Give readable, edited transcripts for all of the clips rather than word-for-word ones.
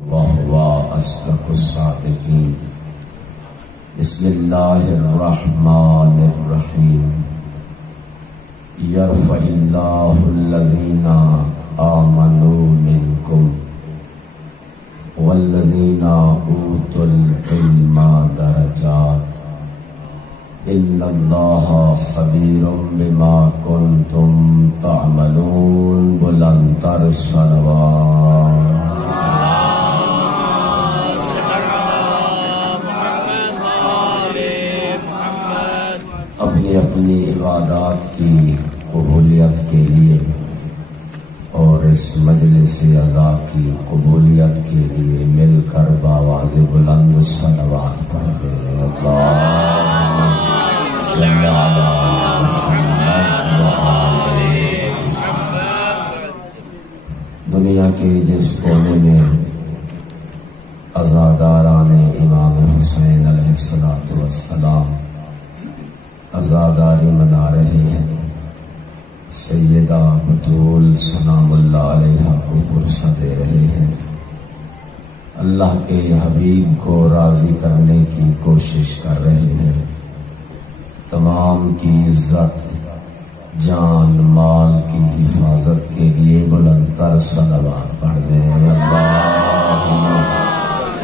وهو أصدق الصادقين. بسم الله الرحمن الرحيم. يرفع الله الذين آمنوا منكم والذين أوتوا العلم درجات. إن الله خبير بما كنتم تعملون. بلندتر صلوات. اپنی عبادات کی قبولیت کے لیے اور اس مجلس عزا کی قبولیت کے لیے مل کر بآواز بلند صلوات پڑھتے ہیں. اللہم صل علی محمد و آل محمد. دنیا کے جس کونے میں عزاداران امام حسین علیہ السلام عزاداری منا رہے ہیں، سیدہ بطول سلام اللہ علیہ کو پرسہ دے رہے ہیں، اللہ کے حبیب کو راضی کرنے کی کوشش کر رہے ہیں. تمام کی عزت، جان مال کی حفاظت کے لیے بلندتر صلوات پڑھ دیں. اللہم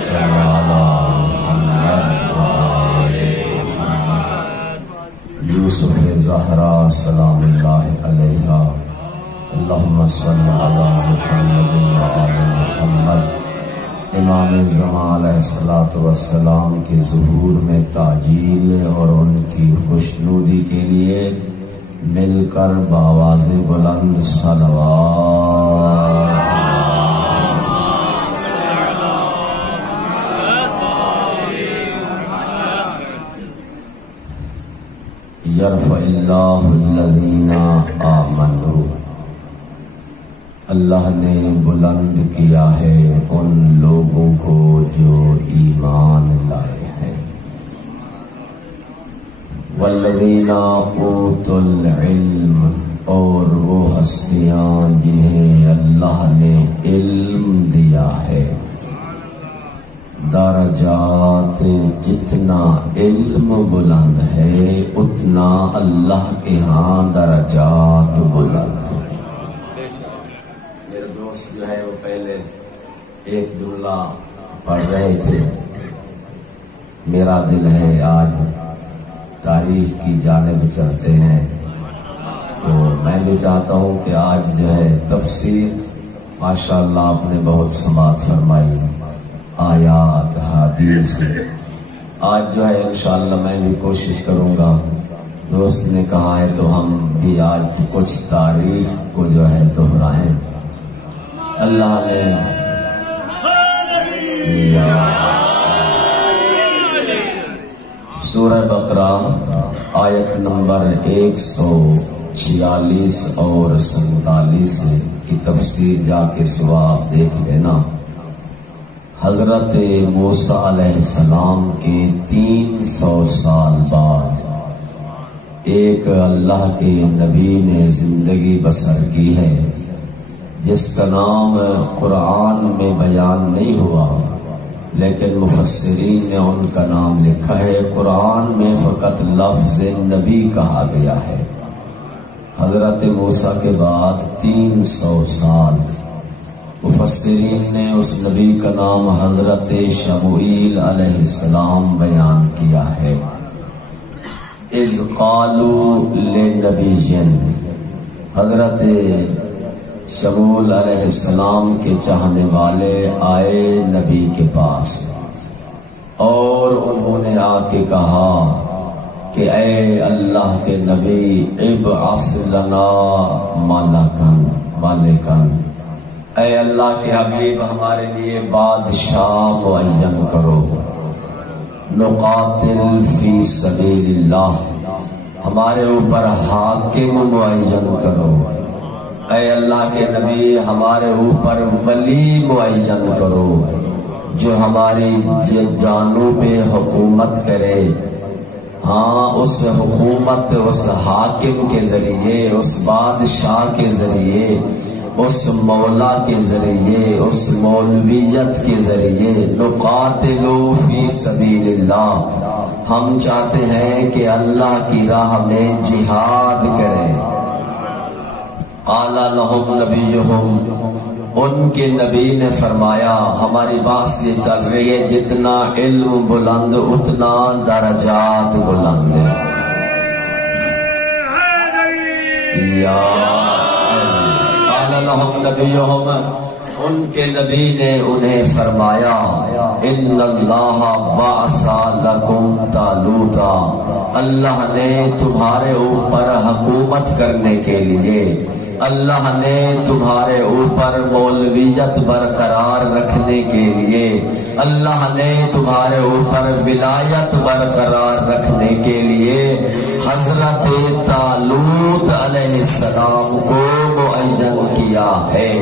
صل علی محمد و آل محمد. یوسف زہرا سلام اللہ علیہ. اللہم صل علی محمد و آل محمد. امام زمان علیہ السلام کے ظہور میں تعجیل اور ان کی خوشنودی کے لیے مل کر بآواز بلند صلوات. یرفع اللہ الذین آمنوا. اللہ نے بلند کیا ہے ان لوگوں کو جو ایمان لائے ہیں. والذین اوتوا العلم، اور وہ ہستیاں جنہیں اللہ نے علم دیا ہے. درجات، جتنا علم بلند ہے اتنا اللہ کے ہاں درجات بلند ہے. میرے دوست جو ہے وہ پہلے ایک جملہ پڑھ رہے تھے. میرا دل ہے آج تاریخ کی جانب چلتے ہیں، تو میں بھی چاہتا ہوں کہ آج جو ہے تفسیر ماشاءاللہ آپ نے بہت سماعت فرمائی، آیات حدیث. آج جو ہے انشاءاللہ میں بھی کوشش کروں گا، دوست نے کہا ہے تو ہم بھی آج کچھ تاریخ کو جو ہے دہرائیں. اللہ نے سورہ بقرہ آیت نمبر 146 اور 47 کی تفسیر جا کے سوا آپ دیکھ لینا. حضرت موسیٰ علیہ السلام کے 300 سال بعد ایک اللہ کے نبی نے زندگی بسر کی ہے جس کا نام قرآن میں بیان نہیں ہوا، لیکن مفسرین نے ان کا نام لکھا ہے. قرآن میں فقط لفظ نبی کہا گیا ہے. حضرت موسیٰ کے بعد 300 سال مفسرین نے اس نبی کا نام حضرت شموئیل علیہ السلام بیان کیا ہے. اذ قالوا لنبی، حضرت شموئیل علیہ السلام کے چاہنے والے آئے نبی کے پاس اور انہوں نے آ کے کہا کہ اے اللہ کے نبی، ابعث لنا مالکن، اے اللہ کے حبیب ہمارے لیے بادشاہ معین کرو. نقاتل فی سبیل اللہ، ہمارے اوپر حاکم معین کرو. اے اللہ کے نبی ہمارے اوپر ولی معین کرو جو ہماری جانوں پہ حکومت کرے. ہاں، اس حکومت، اس حاکم کے ذریعے، اس بادشاہ کے ذریعے اس مولا کے ذریعے، اس مولویت کے ذریعے نقاتلو فی سبیل اللہ، ہم چاہتے ہیں کہ اللہ کی راہ میں جہاد کریں۔ قال لہم نبیہم، ان کے نبی نے فرمایا، ہماری بات یہ چل رہی ہے جتنا علم بلند اتنا درجات بلند ہے۔ قال لہم نبیہم، ان کے نبی نے انہیں فرمایا، ان اللہ بعث لکم طالوتا، اللہ نے تمہارے اوپر حکومت کرنے کے لیے، اللہ نے تمہارے اوپر مولویت برقرار رکھنے کے لیے، اللہ نے تمہارے اوپر ولایت برقرار رکھنے کے لیے حضرت طالوت علیہ السلام کو معین کیا ہے۔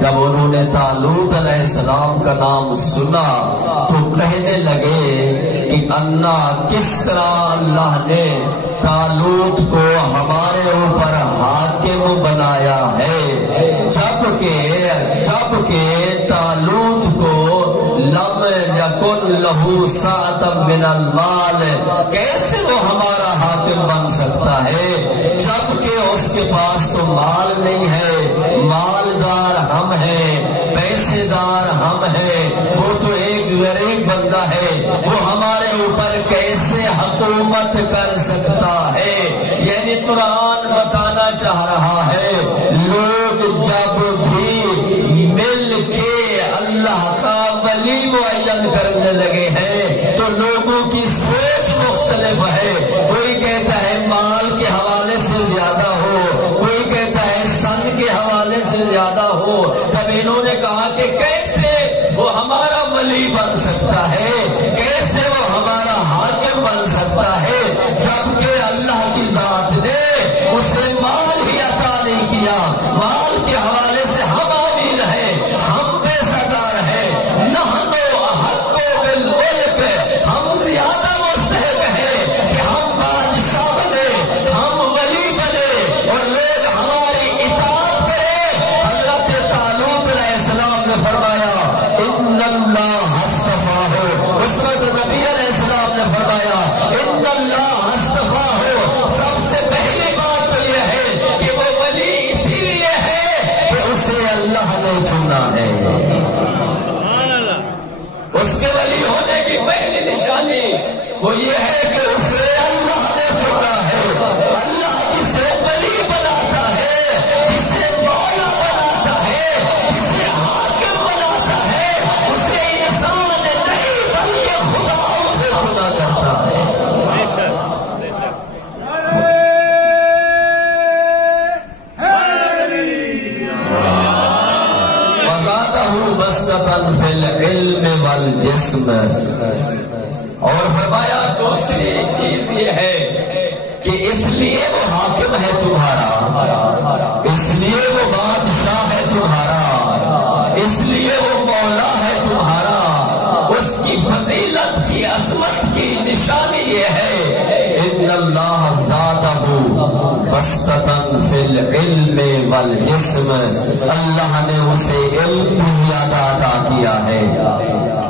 جب انہوں نے طالوت علیہ السلام کا نام سنا تو کہنے لگے کہ انا کس طرح اللہ نے طالوت کو ہمارے اوپر حاکم بنایا ہے، جبکہ طالوت کو لم یکن لہو سعۃ من المال، کیسے وہ ہمارا حاکم بن سکتا ہے جبکہ اس کے پاس تو مال نہیں ہے، مالدار ہم ہیں، پیسے دار ہم ہیں، وہ تو ایک غریب بندہ ہے، وہ ہمارے اوپر کیسے حکومت کر سکتا ہے؟ یعنی قرآن بتانا چاہ رہا ہے لوگ جب بھی مل کے اللہ کا ولی معین کرنے لگے ہیں تو لوگوں کی سوچ مختلف ہے، کوئی کہتا ہے مال کے حوالے سے زیادہ ہو، کوئی کہتا ہے سن کے حوالے سے زیادہ ہو۔ تب انہوں نے کہا کہ کیسے وہ ہمارا ولی بن سکتا ہے، کیسے وہ ہمارا حاکم بن سکتا ہے جبکہ اللہ کی ذات نے اسے مال ہی عطا نہیں کیا، مال کے حوالے سے ہم امین ہیں، ہم پیسہ دار ہیں، نحن احق بالملک، ہم زیادہ مستحق ہیں کہ ہم بادشاہ بنے، ہم ولی بنے اور لوگ ہماری اطاعت کریں۔ حضرت طالوت علیہ السلام نے فرمایا ان اللہ اصطفاہ، اس وقت نبی علیہ السلام نے فرمایا ان اللہ اصطفاہ، سب سے پہلی بات تو یہ ہے کہ وہ ولی اسی لیے ہے کہ اسے اللہ نے چنا ہے۔ اس کے ولی ہونے کی پہلی نشانی وہ یہ ہے کہ اسے اللہ نے چنا ہے۔ اللہ جسے ولی بناتا ہے، جسے مولا بناتا ہے، جسے حاکم بناتا ہے، اسے انسان نہیں بلکہ خدا اسے چنا کرتا ہے۔ فی العلم والجسم، اور فرمایا دوسری چیز یہ ہے کہ اس لیے وہ حاکم ہے تمہارا، اس لیے وہ بادشاہ ہے تمہارا، اس لیے وہ مولا ہے تمہارا، اس کی فضیلت کی عظمت کی نشانی یہ ہے ان اللہ زادہ بسطۃ فی العلم والجسم، اللہ نے اسے علم بھی زیادہ عطا کیا ہے،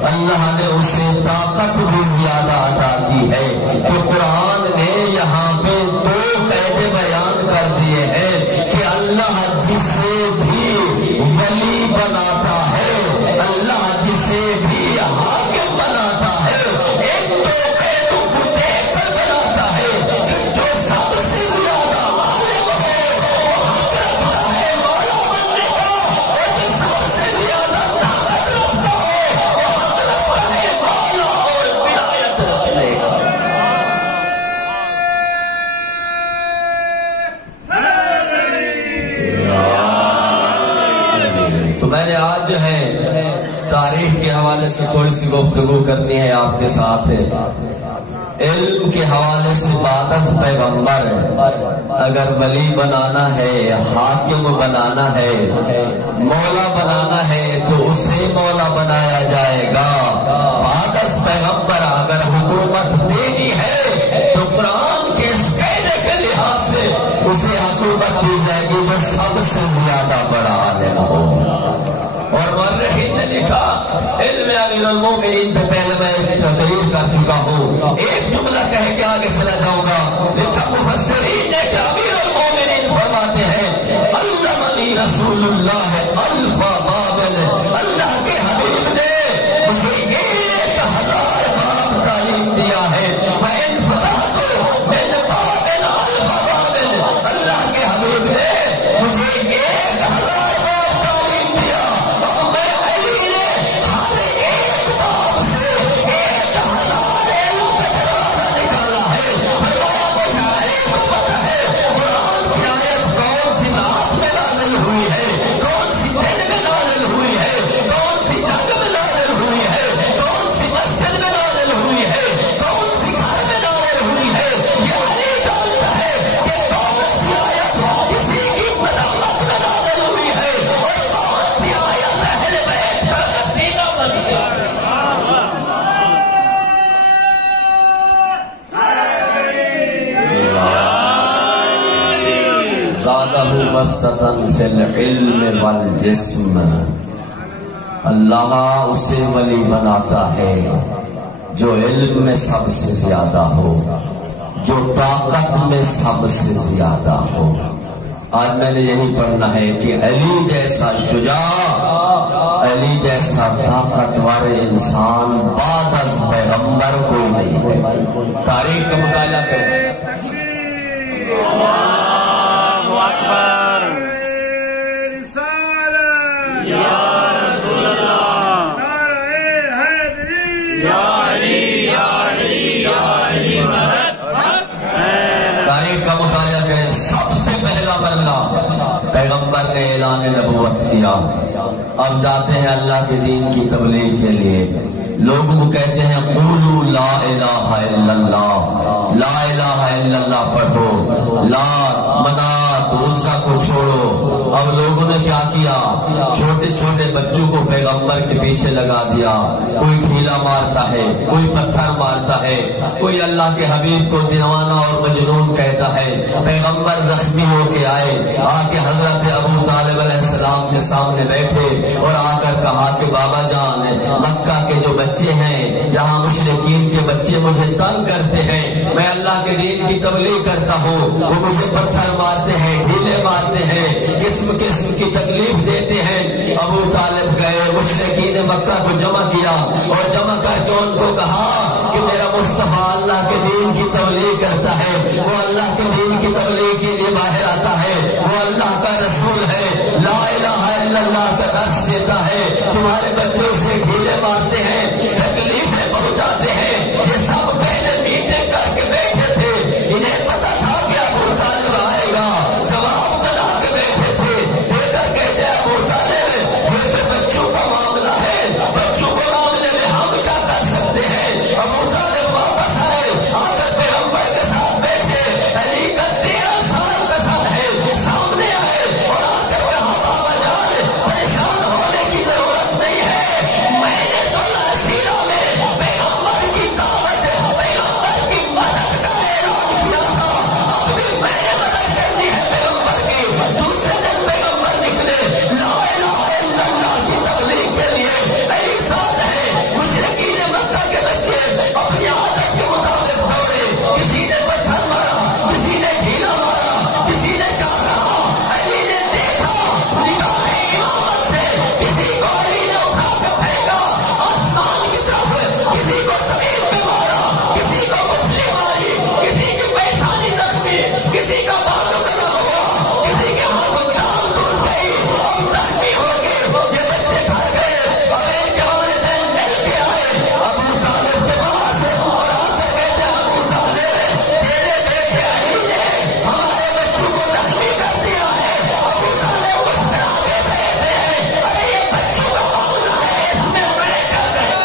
اللہ نے اسے طاقت بھی زیادہ عطا کی ہے۔ تو قرآن نے یہاں پہ دو قاعدے بیان کر دیے ہیں کہ اللہ جسے بھی ولی بناتا ہے، اللہ جسے بھی حاکم بناتا ہے، ان دو قیدوں کو دیکھ کر بناتا ہے کہ جو سب سے زیادہ عالم ہے وہ حق رکھتا ہے مولا بننے کا، اور جو سب سے زیادہ طاقت رکھتا ہے وہ حق رکھتا ہے مولا اور ولایت رکھنے کا۔ تو میں نے آج جو ہے تاریخ کے حوالے سے تھوڑی سی گفتگو کرنی ہے آپ کے ساتھ، علم کے حوالے سے بعد از پیغمبر اگر ولی بنانا ہے، حاکم بنانا ہے، مولا بنانا ہے تو اسے مولا بنایا جائے گا۔ بعد از پیغمبر اگر حکومت دینی ہے تو قرآن کے اس قاعدے کے لحاظ سے اسے حکومت دی جائے گی جو سب سے زیادہ بڑا عالم ہو۔ اور مورخین نے لکھا علم امیر المومنین پہ پہلے میں ایک تقریر کر چکا ہوں، ایک جملہ کہہ کے آگے چلا جاؤں گا۔ لکھا مفسرین نے کہ امیر المومنین فرماتے ہیں علمنی رسول اللہ الف بابل، اللہ کے حبیب نے مجھے 1000 باب تعلیم دیا ہے۔ وَإِنْ فَتَحْتُ مِنْ بَابٍ أَلْفَ بَابٍ، اللہ کے حبیب نے مجھے 1000 باب تعلیم دیا، اور میں علی نے ہر ایک باب سے 1000 علم کا دروازہ نکالا ہے۔ فرمایا مجھے علی کو پتہ ہے قرآن کی آیت کون سی رات میں نازل ہوئی ہے، کون سی دن میں نازل ہوئی ہے، کون سی جنگ میں نازل ہوئی ہے، کون سی مسجد میں نازل ہوئی ہے، کون سی گھر میں نازل ہوئی ہے۔ یہ علی جانتا ہے کہ کون سی آیت کسی کی مذمت میں نازل ہوئی ہے اور کون سی آیت اہل بیت کا قصیدہ بن گئی۔ زادہ بسطۃ فی العلم والجسم، اللہ اسے ولی بناتا ہے جو علم میں سب سے زیادہ ہو، جو طاقت میں سب سے زیادہ ہو۔ آج میں نے یہی پڑھنا ہے کہ علی جیسا شجاع، علی جیسا طاقتور انسان بعد از پیغمبر کوئی نہیں ہے۔ تاریخ کا مطالعہ کریں۔ تاریخ کا مطالعہ کریں۔ سب سے پہلا مرحلہ پیغمبر نے اعلان نبوت کیا، اب جاتے ہیں اللہ کے دین کی تبلیغ کے لیے، لوگوں کو کہتے ہیں قولوا لا الہ الا اللہ، لا الہ الا اللہ پڑھو، لا منات عزا کو چھوڑو۔ اب لوگوں نے کیا کیا، چھوٹے چھوٹے بچوں کو پیغمبر کے پیچھے لگا دیا، کوئی ڈھیلا مارتا ہے، کوئی پتھر مارتا ہے، کوئی اللہ کے حبیب کو دیوانہ اور مجنون کہتا ہے۔ پیغمبر زخمی ہو کے آئے، آ کے حضرت ابو طالب علیہ السلام کے سامنے بیٹھے اور آ کر کہا کہ بابا جان، مکہ کے جو بچے ہیں، جہاں مشرکین کے بچے مجھے تنگ کرتے ہیں، میں اللہ کے دین کی تبلیغ کرتا ہوں، وہ مجھے پتھر مارتے ہیں، ڈھیلے مارتے ہیں، قسم قسم کی تکلیف دیتے ہیں۔ ابو طالب گئے، مشرکین مکہ کو جمع کیا اور جمع کر کے ان کو کہا کہ میرا مصطفیٰ اللہ کے دین کی تبلیغ کرتا ہے، وہ اللہ کے دین کی تبلیغ کے لیے باہر آتا ہے، وہ اللہ کا رسول ہے، لا الہ الا اللہ کا درس دیتا ہے، تمہارے بچے اسے ڈھیلے مارتے ہیں، تکلیفیں پہنچاتے ہیں۔ یہ سب پہلے میٹنگ کر کے بیٹھے تھے، انہیں پتا تھا کہ ابو طالب آئے گا، جواب بنا کے بیٹھے تھے۔ دے کر کہتے ابو طالب یہ تو بچوں کا معاملہ ہے، بچوں کے معاملے میں ہم کیا کر سکتے ہیں۔ ابو طالب واپس آئے، آ کر پیغمبر کے ساتھ بیٹھے، علی کا 13 سال کا سن ہے، سامنے آئے اور آ کر کہا بابا جان پریشان ہونے کی ضرورت نہیں ہے، میں نے تو سیرہ میں پیغمبر کی دعوت، پیغمبر کی مدد کا اعلان کیا تھا، اب بھی میں نے مدد کرنی ہے پیغمبر کی۔ دوسرے دن پیغمبر نکلے لا الہ الا اللہ کی تبلیغ کے لیے، علی ساتھ ہے۔ مشرکین مکہ کے بچے اپنی عادت کے مطابق دوڑے، کسی نے پتھر مارا، کسی نے ڈھیلا مارا، کسی نے کیا کہا۔ علی نے دیکھا، نگاہ امامت سے کسی کو علی نے اٹھا کے پھینکا آسمان کی طرف، کسی کو زمین پہ مارا، کسی کو مچھلی ماری، کسی کی پیشانی زخمی، کسی کا بازو قلم ہوا، کسی کے ہاتھوں ٹانگ ٹوٹ گئی، اب زخمی ہو گئے۔ یہ بچے گھر گئے، اب ان کے والدین مل کے آئے ابو طالب کے پاس اور آ کر کہتے ابو طالب تیرے بیٹے علی نے ہمارے بچوں کو زخمی کر دیا ہے۔ ابو طالب مسکراتے کہتے ہیں ارے یہ بچوں کا معاملہ ہے، اس میں میں کیا کروں۔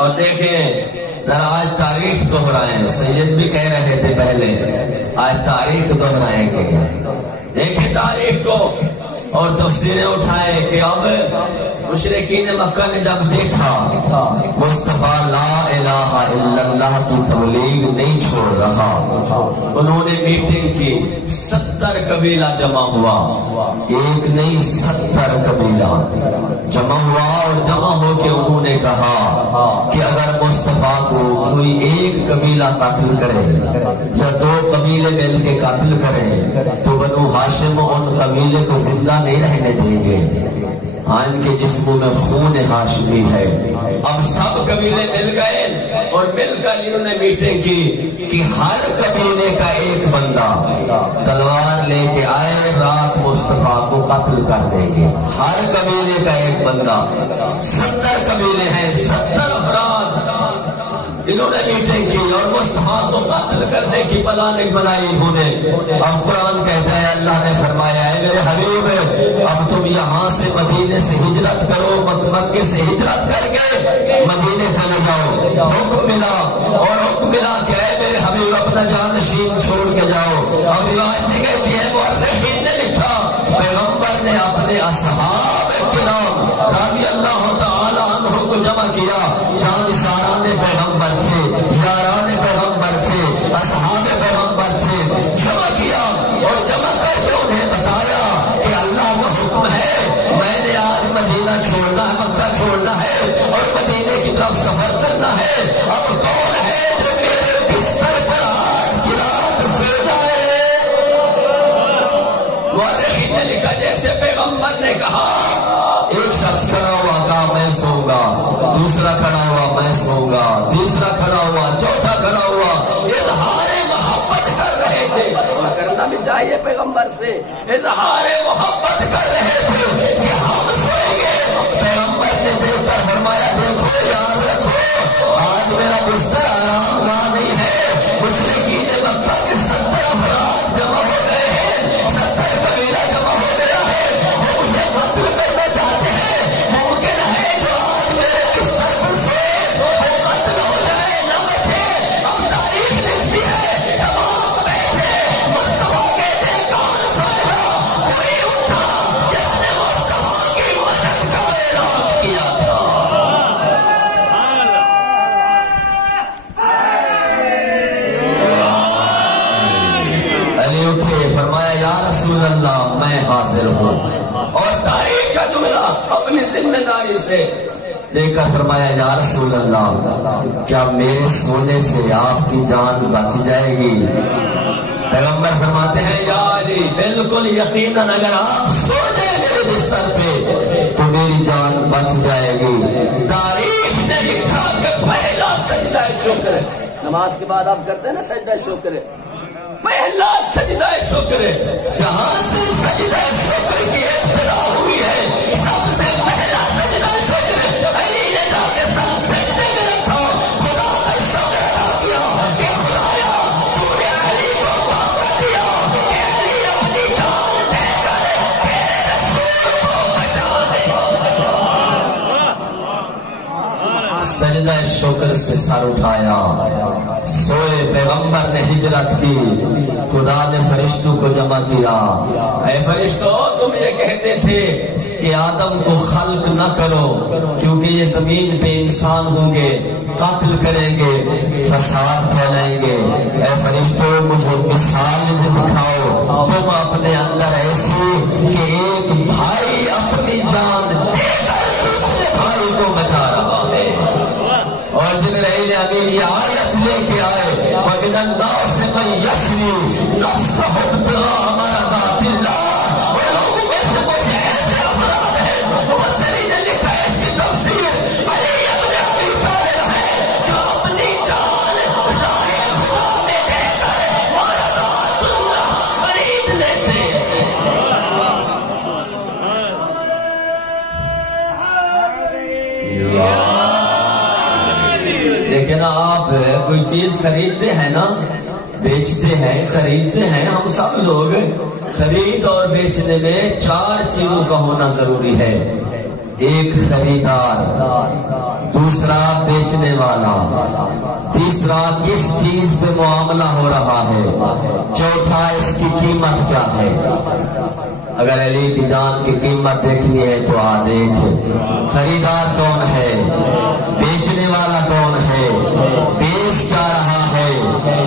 اور دیکھیں ذرا آج تاریخ دہرائیں، سید بھی کہہ رہے تھے پہلے، آج تاریخ دہرائیں گے۔ دیکھیں تاریخ کو، اور تفسیریں اٹھائے کہ اب مشرکین مکہ نے جب دیکھا مصطفیٰ لا الہ الا اللہ کی تبلیغ نہیں چھوڑ رہا، انہوں نے میٹنگ کی، 70 قبیلہ جمع ہوا، ایک نہیں 70 قبیلہ جمع ہوا، اور جمع ہو کے انہوں نے کہا کہ اگر مصطفیٰ کو کوئی ایک قبیلہ قتل کرے یا 2 قبیلے مل کے قتل کرے تو بنو ہاشم ان قبیلے کو زندہ نہیں رہنے دیں گے، ہاں ان کے جسموں میں خون ہاشمی ہے۔ اب سب قبیلے مل گئے اور مل کر انہوں نے میٹنگ کی کہ ہر قبیلے کا ایک بندہ تلوار لے کے آئے، رات مصطفیٰ کو قتل کر دیں گے، ہر قبیلے کا ایک بندہ، 70 قبیلے ہیں، 70 افراد، انہوں نے میٹنگ کی اور مصطفیٰ کو قتل کرنے کی پلاننگ بنائی انہوں نے۔ اب قرآن کہتا ہے، اللہ نے فرمایا ہے میرے حبیب اب تم یہاں سے مدینے سے ہجرت کرو، مکے سے ہجرت کر کے مدینے چلے جاؤ، حکم ملا، اور حکم ملا کہ اے میرے حبیب اپنا جانشین چھوڑ کے جاؤ۔ اب روایت کہتی ہے مورخین نے لکھا پیغمبر نے اپنے اصحاب کرام رضی اللہ تعالی عنہ کو جمع کیا، جان ساران پیغمبر تھے، یاران پیغمبر تھے، اصحاب پیغمبر تھے، جمع کیا اور جمع کر کے انہیں بتایا کہ اللہ کا حکم ہے، میں نے آج مدینہ چھوڑنا ہے، مکہ چھوڑنا ہے اور مدینے کی طرف سفر کرنا ہے۔ اب کون ہے جو میرے بستر پر آج کی رات سو جائے؟ مورخین نے لکھا جیسے پیغمبر نے کہا، ایک شخص کھڑا ہوا کہا میں سوؤں گا، دوسرا کھڑا ہوا میں سوؤں گا، تیسرا کھڑا ہوا، چوتھا کھڑا ہوا، اظہار محبت کر رہے تھے، کرنا بھی چاہیے پیغمبر سے، اظہار محبت کر رہے تھے کہ ہم سوئیں گے۔ پیغمبر نے دیکھ کر فرمایا دیکھو یاد رکھو آج میرا بستر آرام گاہ نہیں ہے، مشرکین مکہ کے 70 افراد جمع ہو گئے ہیں، 70 قبیلہ جمع ہو گیا ہے، وہ مجھے قتل کرنا چاہتے ہیں، ممکن ہے جو آج میرے بستر پر سوئے وہ قتل ہو جائے نہ بچے۔ اب تاریخ لکھتی ہے تمام بیٹھے، مصطفیٰ کہتے ہیں کون سوئے کوئی اٹھا جس نے مصطفیٰ کی مدد کا اعلان کیا تھا۔ علی اٹھے، فرمایا یا رسول اللہ میں حاضر ہوں، اور تاریخ کا جملہ اپنی ذمہ داری سے دیکھ کر فرمایا یا رسول اللہ کیا میرے سونے سے آپ کی جان بچ جائے گی؟ پیغمبر فرماتے ہیں یا علی بالکل یقیناً اگر آپ سو جائیں میرے بستر پہ تو میری جان بچ جائے گی۔ تاریخ نے لکھا کہ پہلا سجدہ شکر، نماز کے بعد آپ کرتے ہیں نا سجدہ شکر، پہلا سجدہ شکر جہاں سے سجدہ شکر کی ابتدا ہوئی ہے، سب سے پہلا سجدہ شکر علی نے جا کے سب سجدے میں رکھا، خدا کا شکر ادا کیا کہ خدایا تو نے علی کو موقع دیا کہ علی اپنی جان دے کر تیرے رسول کو بچا دے۔ سجدہ شکر سے سر اٹھایا، سوئے پیغمبر نے ہجرت کی، خدا نے فرشتوں کو جمع کیا، اے فرشتوں تم یہ کہتے تھے کہ آدم کو خلق نہ کرو کیونکہ یہ زمین پہ انسان ہوں گے، قتل کریں گے، فساد پھیلائیں گے، اے فرشتوں مجھے مثال دکھاؤ تم اپنے اندر ایسی کہ ایک بھائی اپنی جان دے کر دوسرے بھائی کو بچا رہا ہے۔ اور جبرائیل امین یہ آیت لے کے آئے وَمِنَ النَّاسِ مَن يَشْرِي نَفْسَهُ ابْتِغَاءَ مَرْضَاتِ اللَّهِ، اور لوگوں میں سے کچھ ایسے افراد ہیں، مفسرین نے لکھا ہے اس کی تفسیر علی ابن ابی طالب ہے جو اپنی جان رائے خدا میں دے کر مرضات اللہ خرید لیتے ہیں۔ لیکن آپ کوئی چیز خریدتے ہیں نا، بیچتے ہیں، خریدتے ہیں، ہم سب لوگ خرید اور بیچنے میں 4 چیزوں کا ہونا ضروری ہے، ایک خریدار، دوسرا بیچنے والا، تیسرا کس چیز پہ معاملہ ہو رہا ہے، چوتھا اس کی قیمت کیا ہے۔ اگر علی کی جان کی قیمت دیکھنی ہے تو آ دیکھ، خریدار کون ہے، بیچنے والا کون ہے، بیچ کیا رہا ہے،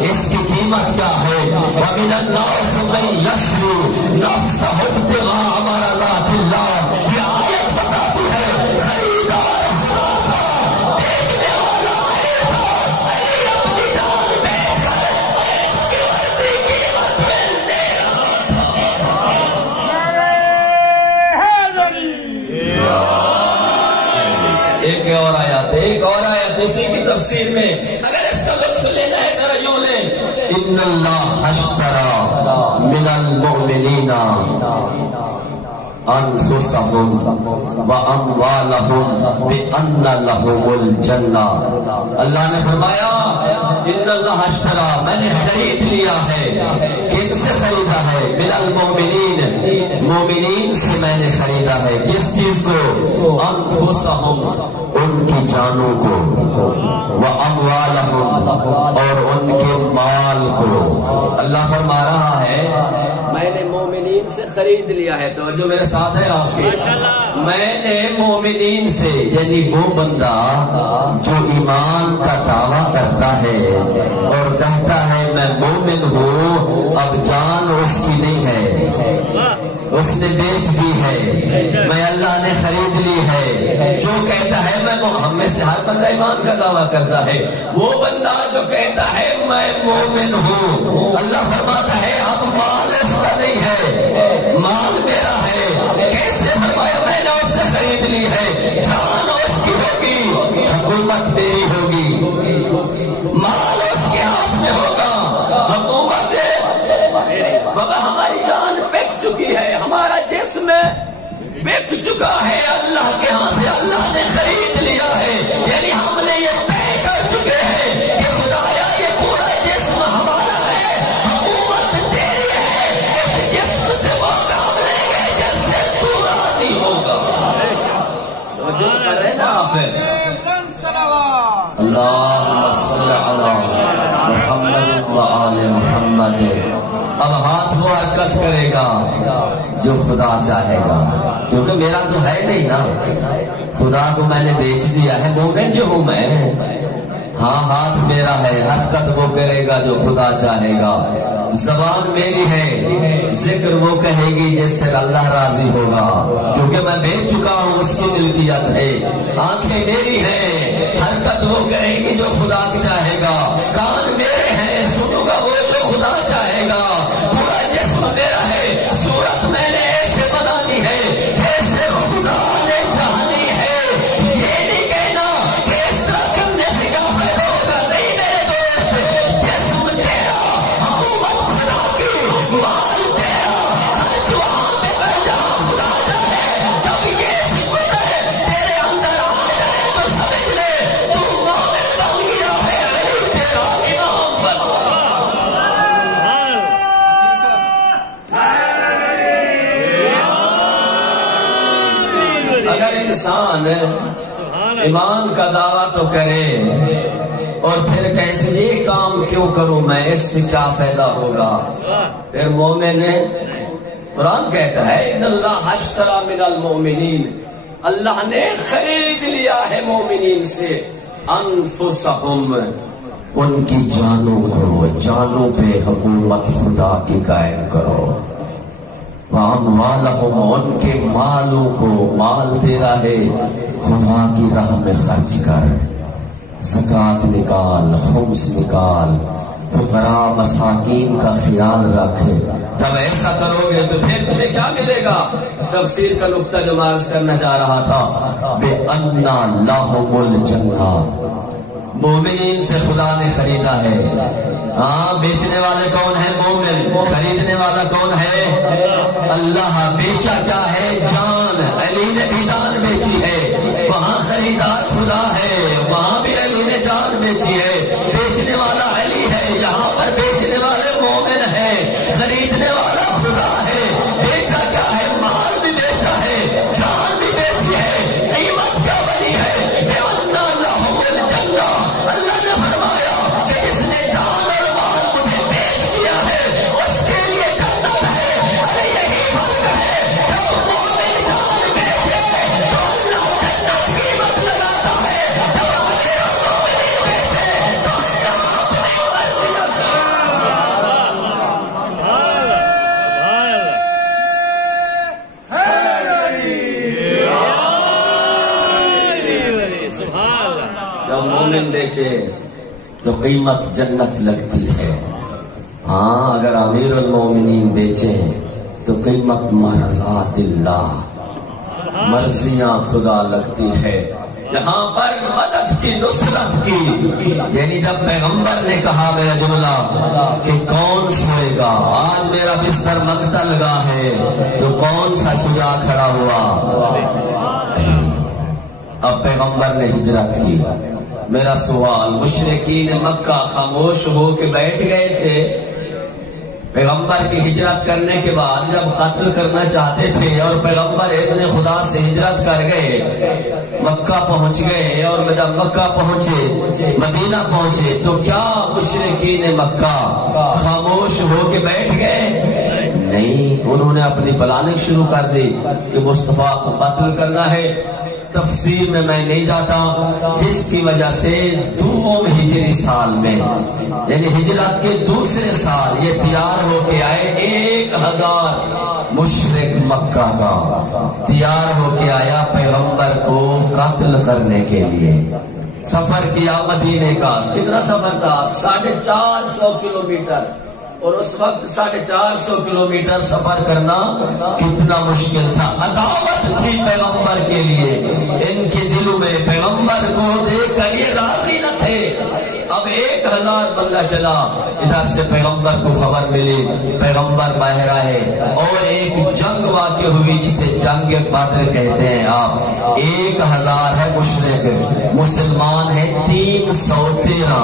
اس کی قیمت کیا ہے۔ وَمِنَ النَّاسِ مَن يَشْرِي نَفْسَهُ ابْتِغَاءَ مَرْضَاتِ اللَّهِ، یہ آیت بتاتی ہے خریدار خدا تھا، بیچنے والا علی تھا، علی اپنی جان بیچ کر اس کی مرضی قیمت ملنے ایک اور آیت اسی کی تفسیر میں اگر اس کا لطف لینا ہے ذرا یوں لیں، ان اللہ اشتری من المؤمنین انفسهم واموالهم بان لهم الجنہ، اللہ نے فرمایا ان اللہ اشتری، میں نے خرید لیا ہے، کن سے خریدا ہے، من المؤمنین، مومنین سے میں نے خریدا ہے، کس چیز کو، انفسهم، ان کی جانوں کو، واموالهم، اور ان کے مال کو۔ اللہ فرما رہا ہے میں نے مومنین سے خرید لیا ہے، توجہ میرے ساتھ ہے آپ کے، میں نے مومنین سے، یعنی وہ بندہ جو ایمان کا دعویٰ کرتا ہے اور کہتا ہے میں مومن ہوں، اب جان اس کی نہیں ہے، اس نے بیچ دی ہے، میں اللہ نے خرید لی ہے، جو کہتا ہے میں، ہم میں سے ہر بندہ ایمان کا دعویٰ کرتا ہے، وہ بندہ جو کہتا ہے میں مومن ہوں، اللہ فرماتا ہے اب مال اس کا نہیں ہے، مال میرا ہے، کیسے فرمایا میں نے اس سے خرید لی ہے، جان اس کی ہوگی، حکومت میری ہوگی، مال اس کے ہاتھ میں ہوگا، حکومت بابا ہماری جان بک چکی ہے، ہمارا جسم بک چکا ہے اللہ کے ہاں سے، اللہ نے خرید لیا ہے، یعنی ہم نے یہ طے کر چکے ہیں کہ خدایا یہ پورا جسم ہمارا ہے، حکومت تیری ہے، اس جسم سے وہ کام لیں گے جس سے تو راضی ہوگا۔ جو کرے نا آپ اللہم صلی علی محمد وآل محمد، اب ہاتھ وہ حرکت کرے گا جو خدا چاہے گا، کیونکہ میرا تو ہے نہیں نا، خدا کو میں نے بیچ دیا ہے، مومن جو ہوں میں، ہاں ہاتھ میرا ہے، حرکت وہ کرے گا جو خدا چاہے گا، زبان میری ہے، ذکر وہ کہے گی جس سے اللہ راضی ہوگا، کیونکہ میں بیچ چکا ہوں، اس کی ملکیت ہے، آنکھیں میری ہیں، حرکت وہ کرے گی جو خدا چاہے گا، کان میرے ہیں، سنوں گا وہ جو خدا چاہے گا، پورا جسم میرا ہے، صورت میں نے ایسے بنانی ہے جیسے خدا نے چاہنی ہے، یہ نہیں کہنا کہ اس طرح کرنے سے کیا فائدہ ہوگا، نہیں میرے دوست، جسم تیرا، حکومت خدا کی، مال تیرا، خرچ وہاں پہ کر جا خدا جائے، جب یہ فکر ہے تیرے اندر آ جائے تو سمجھ لے تو مومن بن گیا ہے، علی تیرا امام بن گیا۔ اگر انسان ایمان کا دعویٰ تو کرے اور پھر کیسے یہ کام کیوں کروں میں، اس سے کیا فائدہ ہوگا، پھر مومن قرآن کہتا ہے ان اللہ اشتری من المؤمنین، اللہ نے خرید لیا ہے مومنین سے، انفسہم، ان کی جانوں کو، جانوں پہ حکومت خدا کی قائم کرو، واموالہم، ان کے مالوں کو، مال تیرا ہے، خدا کی راہ میں خرچ کر، زکوٰۃ نکال، خمس نکال، فقراء مساکین کا خیال رکھ، جب ایسا کرو گے تو پھر تمہیں کیا ملے گا، تفسیر کا نقطہ جو میں عرض کرنا چاہ رہا تھا، بِأَنَّ لَهُمُ الْجَنَّةَ، مومنین سے خدا نے خریدا ہے، ہاں بیچنے والے کون ہیں، مومن، خریدنے والا کون ہے، اللہ، بیچا کیا ہے، جان، علی نے بھی جان بیچی ہے، وہاں خریدار خدا ہے، وہاں بھی علی نے جان بیچی ہے، بیچنے والا علی ہے، یہاں پر بیچنے والے مومن ہیں، خریدنے والا خدا ہے، بیچا کیا ہے، مال بھی بیچا ہے، جان بھی بیچی ہے، قیمت کیا بنی ہے، اللہ نے فرمایا کہ جس نے جان اور مال مجھے بیچ دیا ہے اس کے لیے جنت ہے، ارے یہی فرق ہے مومن بیچے تو قیمت جنت لگتی ہے، ہاں اگر امیر المومنین بیچے تو قیمت مرضات اللہ، مرضیاں خدا لگتی ہے۔ یہاں پر مدد کی، نصرت کی، یعنی جب پیغمبر نے کہا میرا جملہ کہ کون سوئے گا، آج میرا بستر مقتل لگا ہے تو کون سا شجاع کھڑا ہوا؟ اب پیغمبر نے ہجرت کی۔ میرا سوال، مشرکین مکہ خاموش ہو کے بیٹھ گئے تھے؟ پیغمبر کی ہجرت کرنے کے بعد جب قتل کرنا چاہتے تھے اور پیغمبر اذن خدا سے ہجرت کر گئے، مکہ پہنچ گئے، اور جب مکہ پہنچے، مدینہ پہنچے، تو کیا مشرکین مکہ خاموش ہو کے بیٹھ گئے؟ نہیں، انہوں نے اپنی پلاننگ شروع کر دی کہ مصطفیٰ کو قتل کرنا ہے۔ تفسیر میں نہیں جاتا، جس کی وجہ سے دوم ہجری سال میں، یعنی ہجرت کے دوسرے سال، یہ تیار ہو کے آئے 1000 مشرک مکہ کا تیار ہو کے آیا پیغمبر کو قتل کرنے کے لیے۔ سفر کیا مدینے کا، کتنا سفر تھا؟ 450 کلومیٹر، اور اس وقت 450 کلومیٹر سفر کرنا کتنا مشکل تھا۔ عداوت تھی پیغمبر کے لیے، ان کے دلوں میں پیغمبر کو دیکھ کر یہ راضی نہ تھے۔ اب 1000 بندہ چلا، ادھر سے پیغمبر کو خبر ملی، پیغمبر باہر آئے، اور ایک جنگ واقع ہوئی جسے جنگ بدر کہتے ہیں آپ۔ 1000 ہے مشرک، مسلمان ہے 313،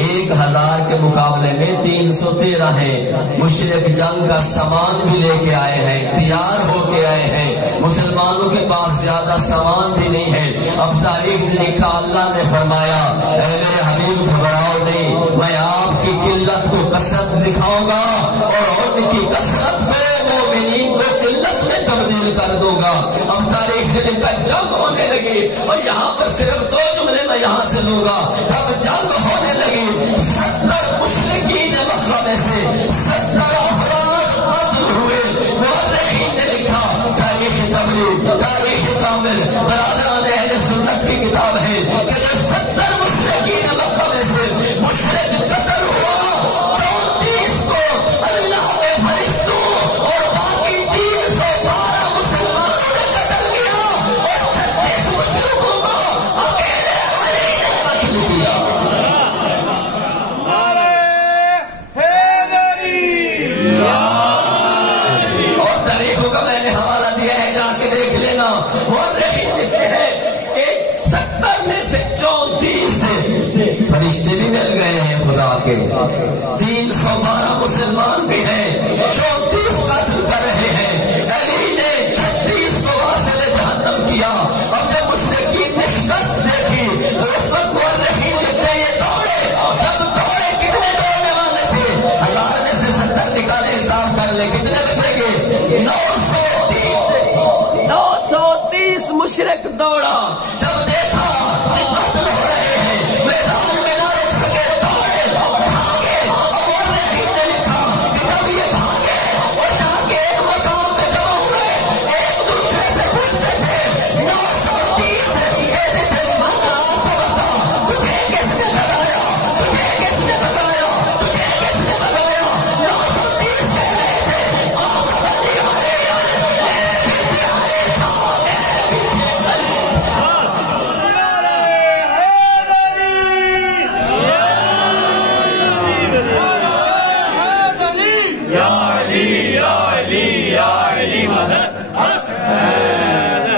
1000 کے مقابلے میں 313 ہے۔ مشرک جنگ کا سامان بھی لے کے آئے ہیں، تیار ہو کے آئے ہیں، مسلمانوں کے پاس زیادہ سامان بھی نہیں ہے۔ اب تاریخ نے لکھا، اللہ نے فرمایا اے میرے حبیب گھبراؤ نہیں، میں آپ کی قلت کو کثرت دکھاؤں گا اور ان کی کثرت کو مومنین کو قلت میں تبدیل کر دوں گا۔ اب تاریخ نے لکھا جنگ ہونے لگی، اور یہاں پر صرف 2 جملے میں یہاں سے لوں گا۔ جب جنگ ہونے لگی، 70 مشرکین مکہ میں سے 70 افراد قتل ہوئے۔ مورخین نے لکھا، تاریخ تبریز، تاریخ کامل، برادران اہل سنت کی کتاب ہے کہ جو 70 مشرکین مکہ میں سے مشرک قتل ہوا، 34 کو اللہ کے فرشتوں اور باقی 312 مسلمانوں نے قتل کیا، اور 36 مشرکوں کو اکیلے علی نے قتل کیا۔ اور تاریخوں کا میں نے حوالہ دیا ہے، جا کے دیکھ لینا۔ مورخین لکھتے ہیں کہ 70 میں سے 34 فرشتے بھی مل گئے ہیں خدا کے، 312 مسلمان بھی ہیں، 34 قتل کر رہے ہیں۔ علی نے 36 کو واصل جہنم کیا۔ اب جب مشرکین نے شکست دیکھی تو اس وقت مورخین لکھتے ہیں یہ دوڑے، جب دوڑے کتنے دوڑنے والے تھے؟ 1000 میں سے 70 نکالے، حساب کر لیں کتنے بچیں گے؟ 930 مشرک دوڑا۔ جب دیکھا کہ قتل ہو رہے ہیں، میدان میں نہ رک سکے، دوڑے، بھاگے۔ اب مورخین نے لکھا کہ جب یہ بھاگے اور جا کے ایک مقام پہ جمع ہوئے، ایک دوسرے سے پوچھتے تھے، 930 کہتے تھے من آپ کو بتا، تجھے کس نے بتایا، تجھے کس نے بتایا، تجھے کس نے بتایا؟ 930 کہہ رہے تھے آپ بندی آ رہے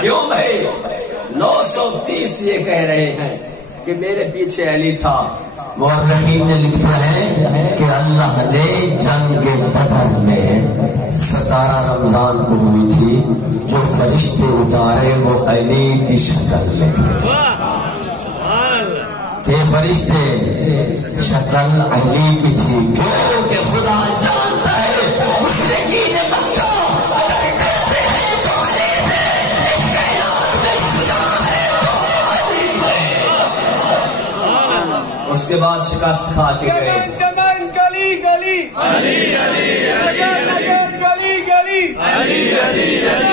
کیوں بھائی 930 یہ کہہ رہے ہیں کہ میرے پیچھے علی تھا؟ مورخین نے لکھا ہے کہ اللہ نے جنگ بدر میں 17 رمضان کو ہوئی تھی، جو فرشتے اتارے وہ علی کی شکل میں تھے فرشتے، شکل علی کی تھی، کیونکہ خدا جانتا ہے مشرکین مکہ اگر ڈرتے ہیں تو علی سے، اس کائنات میں شجاع ہے تو علی ہے۔ اس کے بعد شکست کھا کے گئے، چمن گلی گلی علی علی علی گلی گلی علی علی علی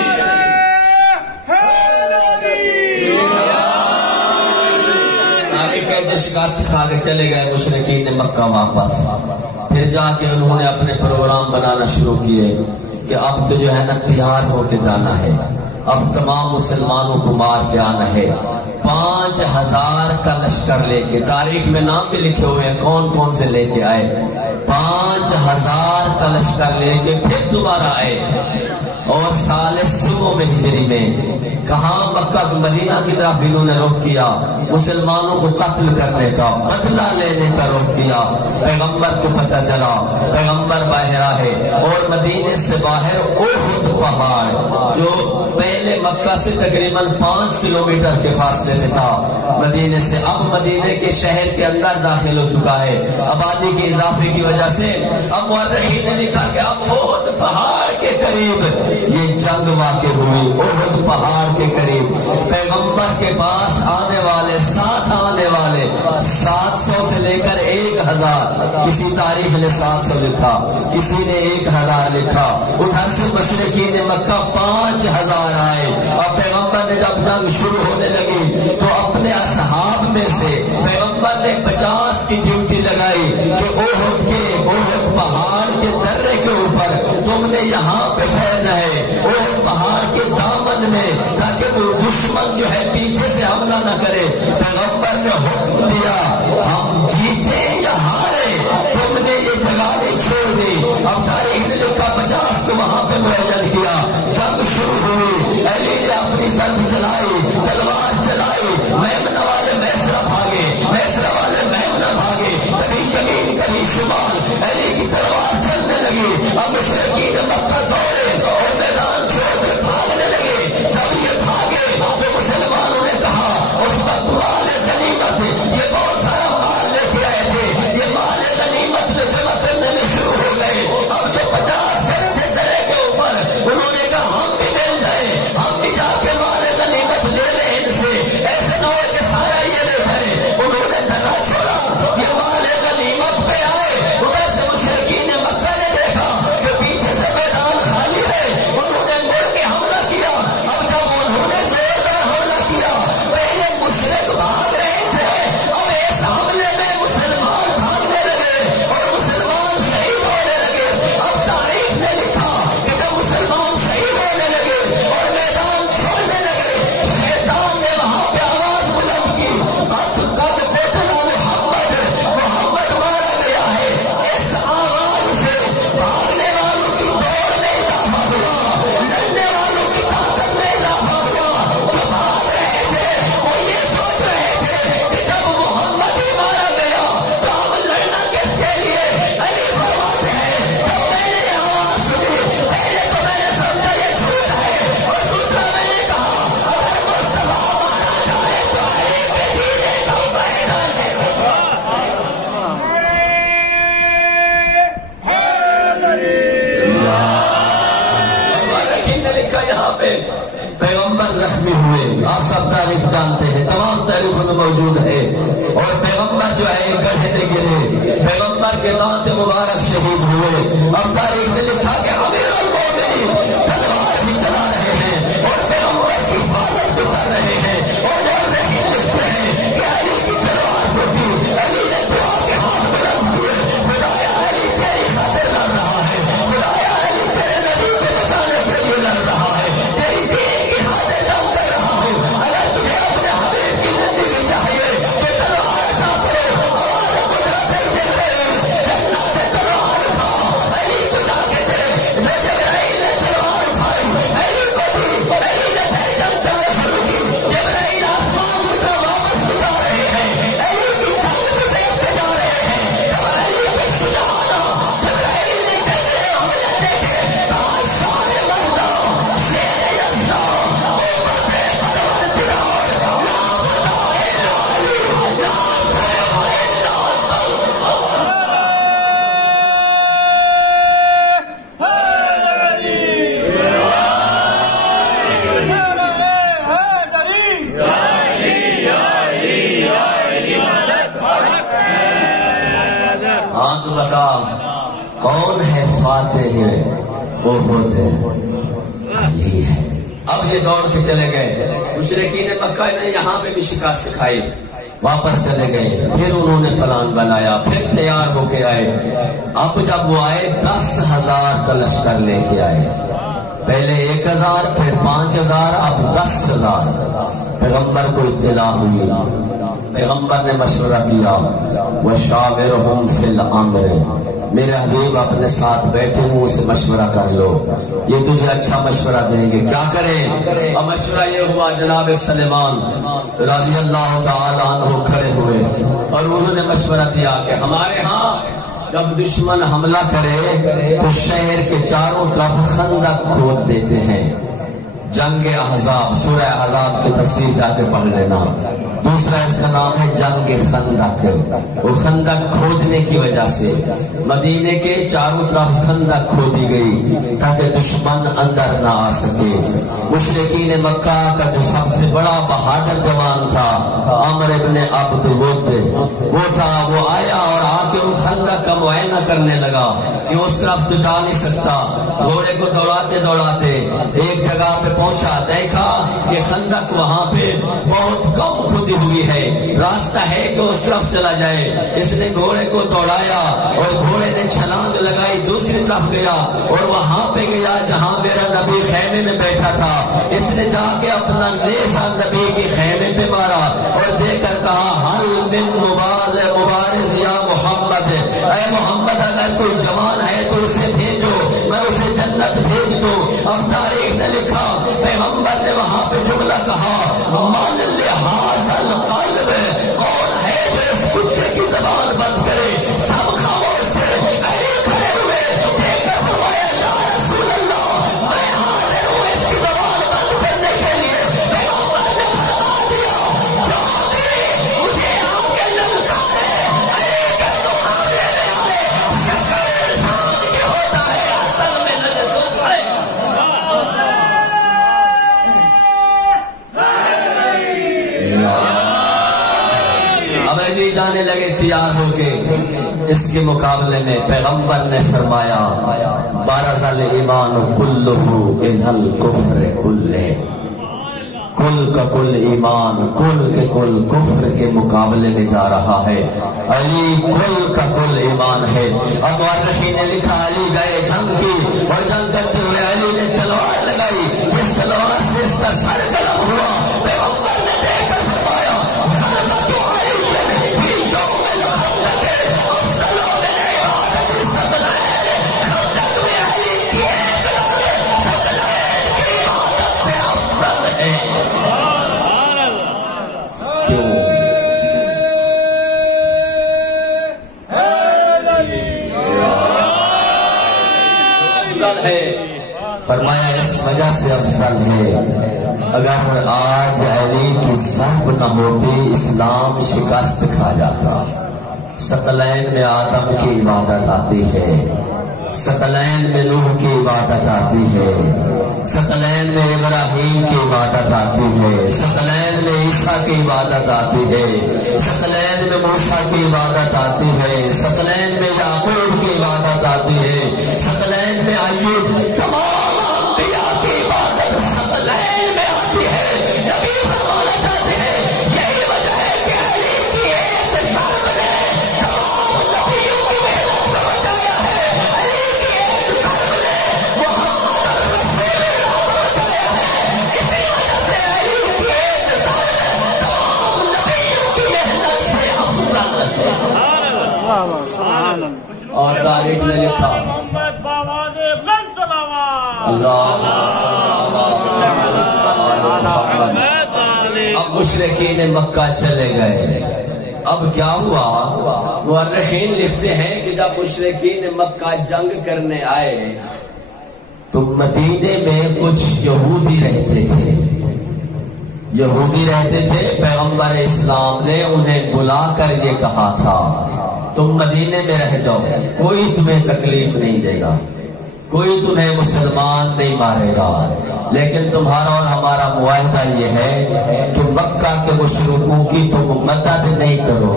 تاریخ گئے تو شکست کھا کے چلے گئے مشرکین مکہ واپس. پھر جا کے انہوں نے اپنے پروگرام بنانا شروع کیے کہ اب تو جو ہے نا تیار ہو کے جانا ہے, اب تمام مسلمانوں کو مار کے آنا ہے. 5000 کا لشکر لے کے, تاریخ میں نام بھی لکھے ہوئے ہیں کون کون سے لے کے آئے. 5000 کا لشکر لے کے پھر دوبارہ آئے, اور سال 100 میں ہجری میں کہاں مکہ مدینہ کی طرف انہوں نے رخ کیا, مسلمانوں کو قتل کرنے کا, بدلہ لینے کا رخ کیا. پیغمبر کو پتہ چلا, پیغمبر باہر ہے, اور مدینے سے باہر احد پہاڑ جو پہلے مکہ سے تقریباً 5 کلومیٹر کے فاصلے میں تھا مدینے سے, اب مدینے کے شہر کے اندر داخل ہو چکا ہے آبادی کے اضافے کی وجہ سے. اب مورخین نے لکھا کہ اب احد پہاڑ کے قریب یہ جنگ واقع ہوئی. احد پہاڑ کے قریب پیغمبر کے پاس آنے والے, ساتھ آنے والے 700 سے لے کر 1000, کسی تاریخ نے 700 لکھا, کسی نے 1000 لکھا. ادھر سے مشرکین مکہ 5000 آئے, اور پیغمبر نے جب جنگ شروع ہونے لگی تو اپنے اصحاب میں سے پیغمبر نے 50 کی ڈیوٹی لگائی کہ احد پہاڑ کے درے کے اوپر تم نے یہاں پہ ٹھہرنا ہے, احد پہاڑ کے دامن میں, تاکہ وہ دشمن جو ہے پیچھے سے حملہ نہ کرے. پیغمبر نے حکم دیا ہم جیتے یا ہارے, تم نے یہ جگہ نہیں چھوڑنی. اب تاریخ نے لکھا 50 کو وہاں پہ معین کیا, جنگ شروع ہوئی. علی نے اپنی ضرب چلائی, تلوار چلائی, میمنہ والے میسرہ بھاگے, میسرہ والے میمنہ بھاگے, کبھی یمین کبھی شمال, علی کی تلوار چلنے لگی. اب مشرکین مکہ دوڑے اور میدان چھوڑ کے بھاگنے لگے. جب یہ بھاگے تو مسلمانوں نے کہا اس وقت مال غنیمت, یہ بہت سارا مال لے کے آئے تھے, یہ مال غنیمت میں جمع کرنے میں شروع ہو گئے. اب جو 50 گھر تھے درے کے اوپر, انہوں نے کہا ہم بھی مل جائیں, ہم بھی جا کے مال غنیمت لے لیں ان سے, ایسے نہ ہو کہ سارا یہ لے جائے. انہوں نے دھرنا چھوڑا, یہ مال غنیمت پہ آئے. ادھر سے مشرکین مکہ نے دیکھا کہ پیچھے سے میدان خالی ہے, انہوں نے مڑ کے حملہ کیا. اب جب انہوں نے زور سے حملہ کیا, پہلے مشرک بھاگ رہے تھے, اب اس حملے میں مسلمان بھاگنے لگے اور مسلمان شہید ہونے لگے. اب تاریخ نے لکھا کہ جب مسلمان شہید ہونے لگے اور میدان چھوڑنے لگے, شیطان نے وہاں پہ آواز بلند کی, قد قتل محمد مارا گیا ہے. اس آواز سے بھاگنے والوں کی دوڑ میں اضافہ ہوا, لڑنے والوں کی طاقت میں اضافہ ہوا. جو بھاگ رہے تھے وہ یہ سوچ رہے تھے کہ جب محمد ہی مارا گیا تو اب لڑنا کس کے لیے. علی فرماتے ہیں جب میں نے یہ آواز سنی, پہلے تو میں نے سمجھا یہ جھوٹ ہے, اور دوسرا میں نے کہا اگر مصطفیٰ مارا جائے تو علی کے دینے کا فائدہ نے لکھا. یہاں پہ پیغمبر زخمی ہوئے, آپ سب تاریخ جانتے ہیں, تمام تاریخوں میں موجود ہے. اور پیغمبر جو ہے گڑھے میں گرے, پیغمبر کے دانت مبارک شہید ہوئے. اب تاریخ نے لکھا کہ امیر المومنین تلوار بھی چلا رہے ہیں اور پیغمبر کی حفاظت بھی کر رہے ہیں, اور مورخین لکھتے ہیں کہ علی کی تلوار ٹوٹی, علی نے دعا کے ہاتھ بلند کیے, خدایا علی تیری خاطر لڑ رہا ہے, خدایا علی تیرے نبی کو بچانے کے لیے لڑ رہا ہے, تیری دین کی خاطر جنگ کر رہا ہوں. اگر تجھے اپنے حبیب کی زندگی چاہیے تو تلوار اٹھا کرو, ہمارے قدرت دل میں جنت سے تلوار اٹھا, علی کو جا کے دے. جبرائیل نے تلوار اٹھائی, علی کو دی, علی نے پھر جنگ چلنا شروع کی. جبرائیل آسمان کی طرف واپس اٹھا رہے ہیں, علی کی جنگ بھی دیکھتے جا رہے ہیں. جب علی کے شجاعانہ جبرائیل نے جیسے حملے دیکھے, کہا شان مردہ, شیر یزدہ, قوت پروردگار, لا خدا الا علی, لا خیب الا ہاں تو بتا کون ہے فاتح احد؟ علی ہے. اب یہ دوڑ کے چلے گئے, مشرکین مکہ نے یہاں پہ بھی شکست کھائی. واپس چلے گئے، پھر انہوں نے پلان بنایا، پھر تیار ہو کے آئے۔ اب جب وہ آئے 10,000 کا لشکر لے کے آئے، پہلے 1,000 پھر 5,000 اب 10,000۔ پیغمبر کو اطلاع ہوئی، پیغمبر نے مشورہ کیا، وَشَاوِرْهُمْ فِي الْأَمْرِ، میرے حبیب اپنے ساتھ بیٹھے ہوں اسے مشورہ کر لو، یہ تجھے اچھا مشورہ دیں گے، کیا کریں؟ اب مشورہ یہ ہوا، جناب سلیمان رضی اللہ تعالیٰ عنہ کھڑے ہوئے اور انہوں نے مشورہ دیا کہ ہمارے ہاں جب دشمن حملہ کرے تو شہر کے چاروں طرف خندق کھود دیتے ہیں۔ جنگ احزاب، سورہ احزاب کی تفسیر جا کے پڑھ لینا۔ دوسرا اس کا نام ہے جنگ خندق۔ وہ خندق کھودنے کی وجہ سے مدینے کے چاروں طرف خندق کھودی گئی تاکہ دشمن اندر نہ آ سکے۔ مشرکین مکہ کا جو سب سے بڑا بہادر جوان تھا عامر ابن عبد ود، وہ تھا، وہ آیا اور آ کے ان خندق کا معائنہ کرنے لگا کہ اس طرف تو جا نہیں سکتا۔ گھوڑے کو دوڑاتے دوڑاتے ایک جگہ پہ پہنچا، دیکھا کہ خندق وہاں پہ بہت کم کھودی ہوئی ہے، راستہ ہے کہ اس طرف چلا جائے۔ اس نے گھوڑے کو دوڑایا اور گھوڑے نے چھلانگ لگائی، دوسری طرف گیا اور وہاں پہ گیا جہاں میرا نبی خیمے میں بیٹھا تھا۔ اس نے جا کے اپنا نیزہ نبی کے خیمے پہ مارا اور دے کر کہا، حل من مبارز یا محمد، اے محمد اگر کوئی جوان ہے تو اسے بھیجو، میں اسے جنت بھیج دوں۔ اب تاریخ نے لکھا پیغمبر نے وہاں پہ جملہ کہا، من لحاظ القلب، کون ہے جو اس کتے کی زبان بند کرے؟ سب خاموش تھے، علی کھڑے ہوئے، دیکھ کر فرمایا، یا رسول اللہ میں حاضر ہوں اس کی زبان بند کرنے کے لیے۔ پیغمبر نے فرما دیا، جو بھی مجھے آگے للکارے، علی کے مقابلے میں آئے، شکل انسان کی ہوتا ہے، اصل میں نجس ہوتا ہے۔ اب علی جانے لگے تیار ہو کے اس کے مقابلے میں۔ پیغمبر نے فرمایا، بارز الایمان کلہ الی الکفر کلہ، کل کا کل ایمان کل کے کل کفر کے مقابلے میں جا رہا ہے۔ علی کل کا کل ایمان ہے۔ اب مورخین نے لکھا، علی گئے جنگ کی اور جنگ کرتے ہوئے علی نے تلوار لگائی، جس تلوار سے اس کا سر قلم ہوا، پیغمبر نے دیکھ کر فرمایا، ضربت علی فی یوم الخندق افضل من عبادت الثقلین، خندق میں علی کی ایک لڑائی ثقلین کی عبادت سے افضل ہے۔ فرمایا اس وجہ سے افضل ہے، اگر آج علی کی ضرب نہ ہوتی اسلام شکست کھا جاتا۔ ثقلین میں آدم کی عبادت آتی ہے، ثقلین میں نوح کی عبادت آتی ہے، ثقلین میں ابراہیم کی عبادت آتی ہے، ثقلین میں عیسیٰ کی عبادت آتی ہے، ثقلین میں موسیٰ کی عبادت آتی ہے، ثقلین میں یعقوب کی عبادت آتی ہے، ثقلین میں ایوب، تمام انبیاء کی عبادت ثقلین میں آتی ہے۔ نبی فرمانا چاہتے ہیں، یہی وجہ ہے کہ علی کی ایک ضرب نے تمام نبیوں کی محنت کو بچایا ہے، علی کی ایک ضرب نے محمد الرسول اللہ کو بچایا ہے۔ اسی وجہ سے علی کی ایک ضرب تمام نبیوں کی محنت سے افضل ہے۔ اور تاریخ نے لکھا، اب مشرکین مکہ چلے گئے۔ اب کیا ہوا؟ مورخین لکھتے ہیں کہ جب مشرکین مکہ جنگ کرنے آئے تو مدینے میں کچھ یہودی رہتے تھے، پیغمبر اسلام نے انہیں بلا کر یہ کہا تھا، تم مدینے میں رہ جاؤ، کوئی تمہیں تکلیف نہیں دے گا، کوئی تمہیں مسلمان نہیں مارے گا، لیکن تمہارا اور ہمارا معاہدہ یہ ہے کہ مکہ کے مشرکوں کی تم مدد نہیں کرو۔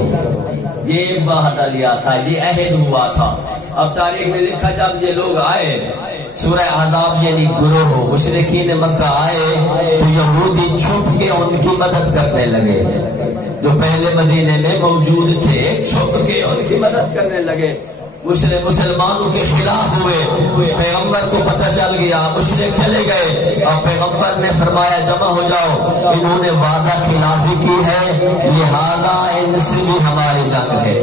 یہ معاہدہ لیا تھا، یہ عہد ہوا تھا۔ اب تاریخ میں لکھا جب یہ لوگ آئے سورہ احزاب یعنی گروہ مشرکین مکہ آئے تو یہودی چھپ کے ان کی مدد کرنے لگے، جو پہلے مدینے میں موجود تھے چھپ کے ان کی مدد کرنے لگے، مسلمانوں کے خلاف ہوئے، پیغمبر کو پتہ چل گیا، مشرک چلے گئے اور پیغمبر نے فرمایا جمع ہو جاؤ، انہوں نے وعدہ خلافی کی ہے لہذا ان سے بھی ہماری جنگ ہے،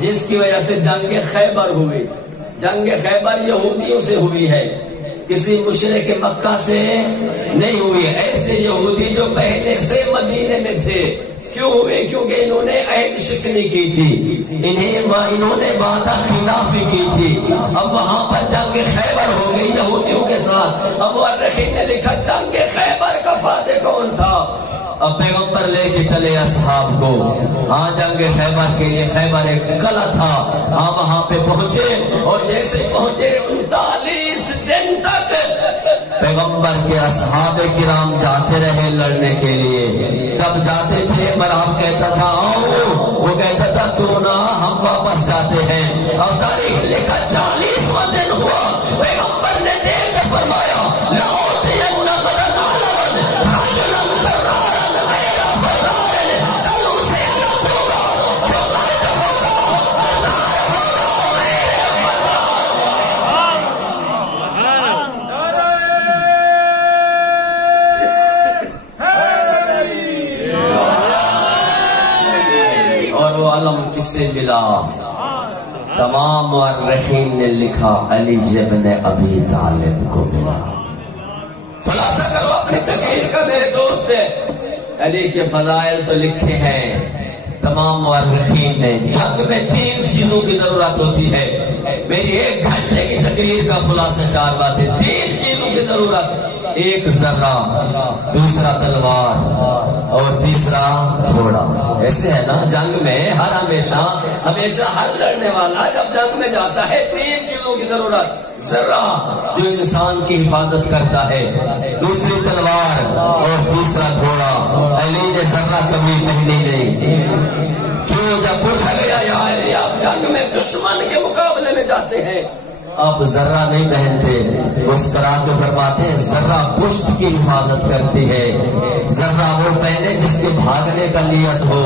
جس کی وجہ سے جنگ خیبر ہوئی۔ جنگ خیبر یہودیوں سے ہوئی ہے، کسی مشرک مکہ سے نہیں ہوئی، ایسے یہودی جو پہلے سے مدینے میں تھے۔ کیوں ہوئے؟ کیونکہ انہوں نے عہد شکنی کی تھی، انہوں نے وعدہ خلافی کی تھی۔ اب وہاں پر جنگ خیبر ہو گئی یہودیوں کے ساتھ۔ اب مورخین نے لکھا جنگ خیبر کا فاتح کون تھا؟ اب پیغمبر لے کے چلے اصحاب کو، ہاں جنگ خیبر کے لیے، خیبر ایک قلعہ تھا، ہاں وہاں پہ پہنچے اور جیسے پہنچے 39 دن تک پیغمبر کے اصحاب کرام جاتے رہے لڑنے کے لیے۔ جب جاتے تھے مرحب کہتا تھا آؤ، وہ کہتا تھا تو نہ ہم واپس جاتے ہیں۔ اور تاریخ لکھا 40واں دن ہوا، پیغمبر نے دیکھ کر فرمایا کس سے ملا؟ تمام مورخین نے لکھا علی ابن ابی طالب کو ملا۔ خلاصہ کرو اپنی تقریر کا میرے دوست، علی کے فضائل تو لکھے ہیں تمام مورخین نے۔ جنگ میں 3 چیزوں کی ضرورت ہوتی ہے، میری 1 گھنٹے کی تقریر کا خلاصہ 4 باتیں، 3 چیزوں کی ضرورت، ایک ذرہ، دوسرا تلوار اور تیسرا گھوڑا۔ ایسے ہے نا جنگ میں ہر ہمیشہ ہر لڑنے والا جب جنگ میں جاتا ہے 3 چیزوں کی ضرورت، ذرہ جو انسان کی حفاظت کرتا ہے، دوسری تلوار اور تیسرا گھوڑا۔ علی نے ذرہ کبھی پہنی نہیں۔ کیوں؟ جب پوچھا گیا یا علی آپ جنگ میں دشمن کے مقابلے میں جاتے ہیں، آپ ذرہ نہیں پہنتے، اس طرح کے فرماتے ہیں ذرہ پشت کی حفاظت کرتی ہے، ذرہ وہ پہنے جس کے بھاگنے کا نیت ہو،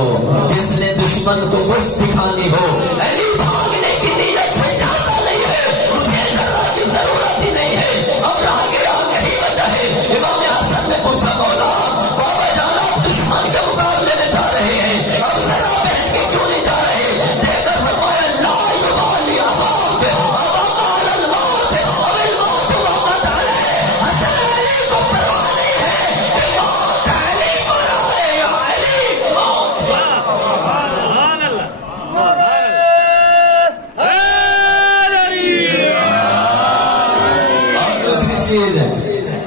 جس نے دشمن کو پشت دکھانی ہو۔ علی بھاگنے کی نیت سے جاتا نہیں ہے، مجھے ذرہ کی ضرورت ہی نہیں ہے، اب رہ گیا یہی وجہ ہے۔ امام حسن نے پوچھا مولا بابا جان آپ دشمن کے مقابلے میں جا رہے ہیں، اب ذرہ پہن کے کیوں نہیں جا رہے؟ دیکھ کر فرمایا لا یبالی اباک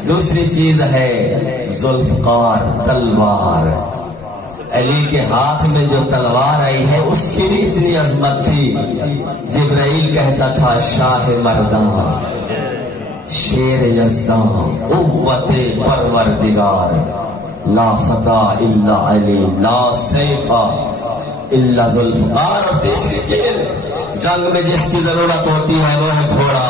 دوسری چیز ہے ذوالفقار، تلوار۔ علی کے ہاتھ میں جو تلوار آئی ہے اس کی بھی اتنی عظمت تھی، جبرائیل کہتا تھا شاہ مردان، شیر یزدان، قوت پروردگار، لا فتح الا علی، لا سیف الا ذوالفقار۔ اور تیسری چیز جنگ میں جس کی ضرورت ہوتی ہے وہ ہے گھوڑا۔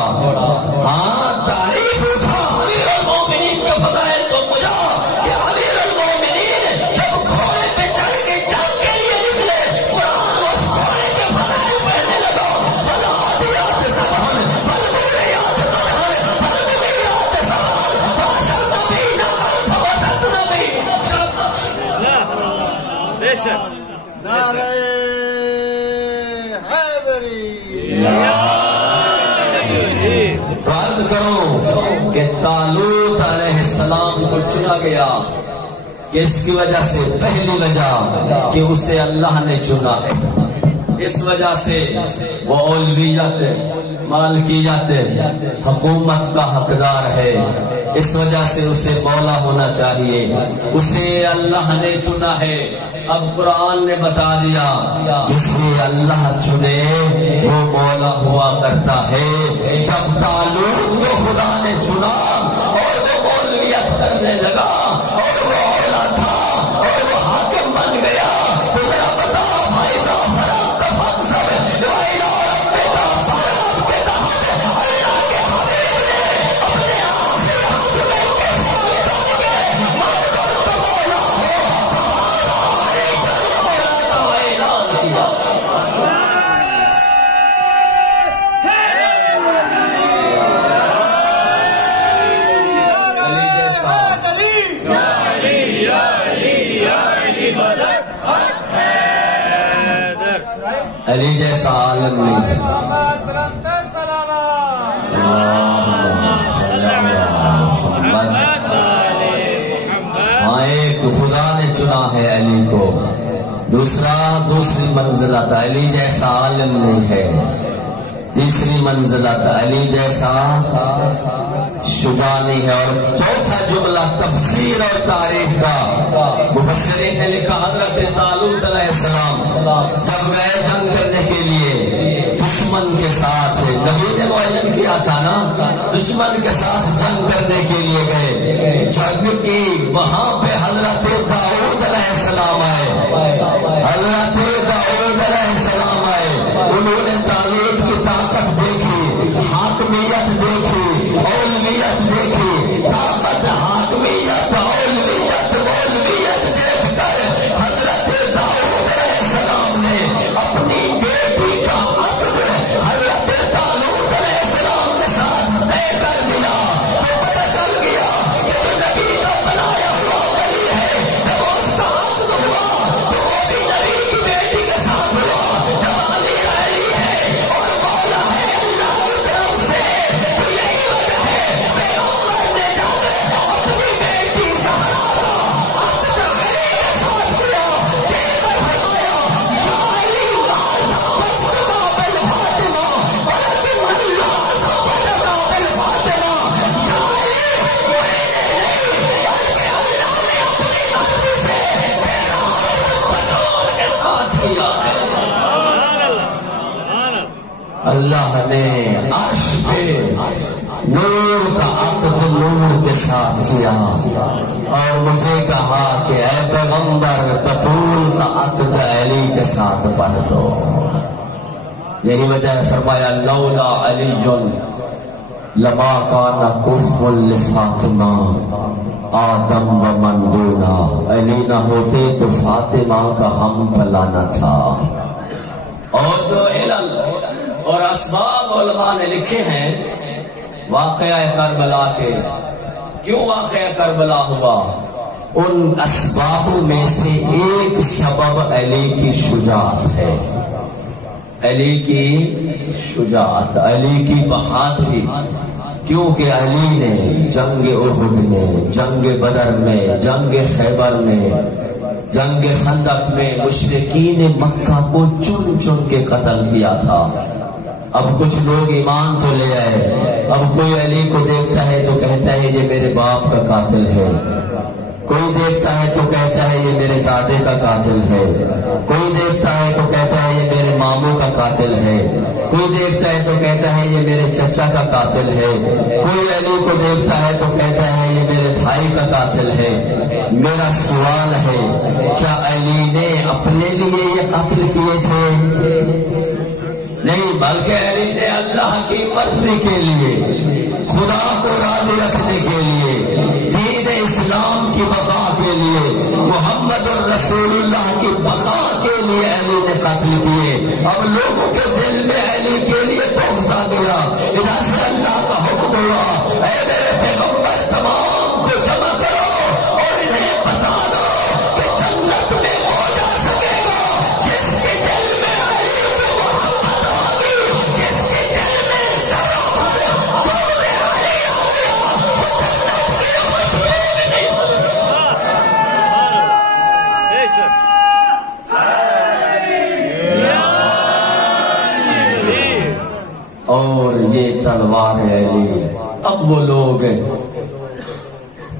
ہاں تاریخ اٹھا امیر المومنین کا فضائل تو مجھا کہ امیر المومنین جب گھوڑے پہ چڑھ کے جنگ کے لیے نکلے، قرآن اس گھوڑے کے فضائل پڑھنے لگا، فالعادیات ضبحا فالمغیرات قدحا فالمغیرات سبحا فاصلن بی نقل فوسطن بی۔ بے شک نعرہ فرض کرو کہ طالوت علیہ السلام کو چنا گیا، کس کی وجہ سے؟ پہلی وجہ کہ اسے اللہ نے چنا ہے، اس وجہ سے وہ اولویت، مالکیت، حکومت کا حقدار ہے، اس وجہ سے اسے مولا ہونا چاہیے، اسے اللہ نے چنا ہے۔ اب قرآن نے بتا دیا جسے اللہ چنے وہ مولا ہوا کرتا ہے۔ جب طالوت کو خدا نے چنا اور وہ مولویت کرنے لگا اور وہ اولا تھا اور وہ حاکم بن گیا، تو ذرا بتا فائدہ فرق منصب اللہ کے حبیب نے علی جیسا عالم نہیں. ہاں ایک خدا نے چنا ہے علی کو، دوسری منزلت علی جیسا عالم نہیں ہے، تیسری منزلت علی جیسا شجاع نہیں ہے. اور چوتھا جملہ تفسیر اور تاریخ کا مفسرین نے لکھا حضرت طالوت علیہ السلام جب گئے جنگ کرنے کے لیے دشمن کے ساتھ، نبی نے معین کیا تھا نا، دشمن کے ساتھ جنگ کرنے کے لیے گئے، جنگ کی وہاں پہ حضرت داؤد علیہ السلام آئے، حضرت داؤد علیہ السلام آئے. انہوں نے طالوت کی طاقت دیکھی، حاکمیت دیکھی، اولویت دیکھی، طاقت، حاکمیت، اولویت دیکھ کر حضرت داؤد علیہ السلام نے اپنی بیٹی کا عقد حضرت طالوت علیہ السلام کے ساتھ طے کر دیا. تو پتہ چل گیا کہ جو نبی کا بنایا ہوا ولی ہے، جب اس کا عقد ہوا تو وہ بھی نبی کی بیٹی کے ساتھ ہوا. جب علی ہے اور مولا ہے اللہ کی طرف سے، تو یہی وجہ ہے پیغمبر نے جب اپنی بیٹی زہرا کا عقد علی کے ساتھ کیا، کہہ کر فرمایا یا علی ما زوجتنا بالفاطمہ ولکن اللہ زوجنا بالفاطمہ. یا علی میں نے نہیں بلکہ اللہ نے اپنی مرضی سے تیرا عقد بطول کے ساتھ کیا ہے. اللہ نے عرش پہ نور کا عقد نور کے ساتھ کیا اور مجھے کہا کہ اے پیغمبر بطول کا عقد علی کے ساتھ پڑھ دو. یہی وجہ ہے فرمایا لولا علی لما کان کفو لفاطمہ آدم و من دونا. علی نہ ہوتے تو فاطمہ کا ہم بھلا نہ تھا. اور جو علل اور اسباب علماء نے لکھے ہیں واقعہ کربلا کے، کیوں واقعہ کربلا ہوا، ان اسباب میں سے ایک سبب علی کی شجاعت ہے، علی کی شجاعت، علی کی بہادری. کیونکہ علی نے جنگ احد میں، جنگ بدر میں، جنگ خیبر میں، جنگ خندق میں مشرکین مکہ کو چن چن کے قتل کیا تھا. اب کچھ لوگ ایمان تو لے آئے، اب کوئی علی کو دیکھتا ہے تو کہتا ہے یہ میرے باپ کا قاتل ہے، کوئی دیکھتا ہے تو کہتا ہے یہ میرے دادے کا قاتل ہے، کوئی دیکھتا ہے تو کہتا ہے یہ میرے ماموں کا قاتل ہے، کوئی دیکھتا ہے تو کہتا ہے یہ میرے چچا کا قاتل ہے، کوئی علی کو دیکھتا ہے تو کہتا ہے یہ میرے بھائی کا قاتل ہے. میرا سوال ہے کیا علی نے اپنے لیے یہ قتل کیے تھے؟ نہیں، بلکہ علی نے اللہ کی مرضی کے لیے، خدا کو راضی رکھنے کے لیے، دین اسلام کی بقا کے لیے، محمد الرسول اللہ کی بقا کے لیے علی نے قتل کیے. اب لوگوں کے دل میں علی کے لیے بغض آ گیا. ادھر سے اللہ کا حکم ہوا اے میرے پیغمبر تمام کو جمع کرو اور انہیں بتا دو کہ جنت میں ہو جا سکے گا جس کے دل میں علی کی محبت ہوگی، جس کے دل میں ذرا بھر دور علی آ گیا، وہ جنت کی خوشبو بھی نہیں اور یہ تلوار علی. اب وہ لوگ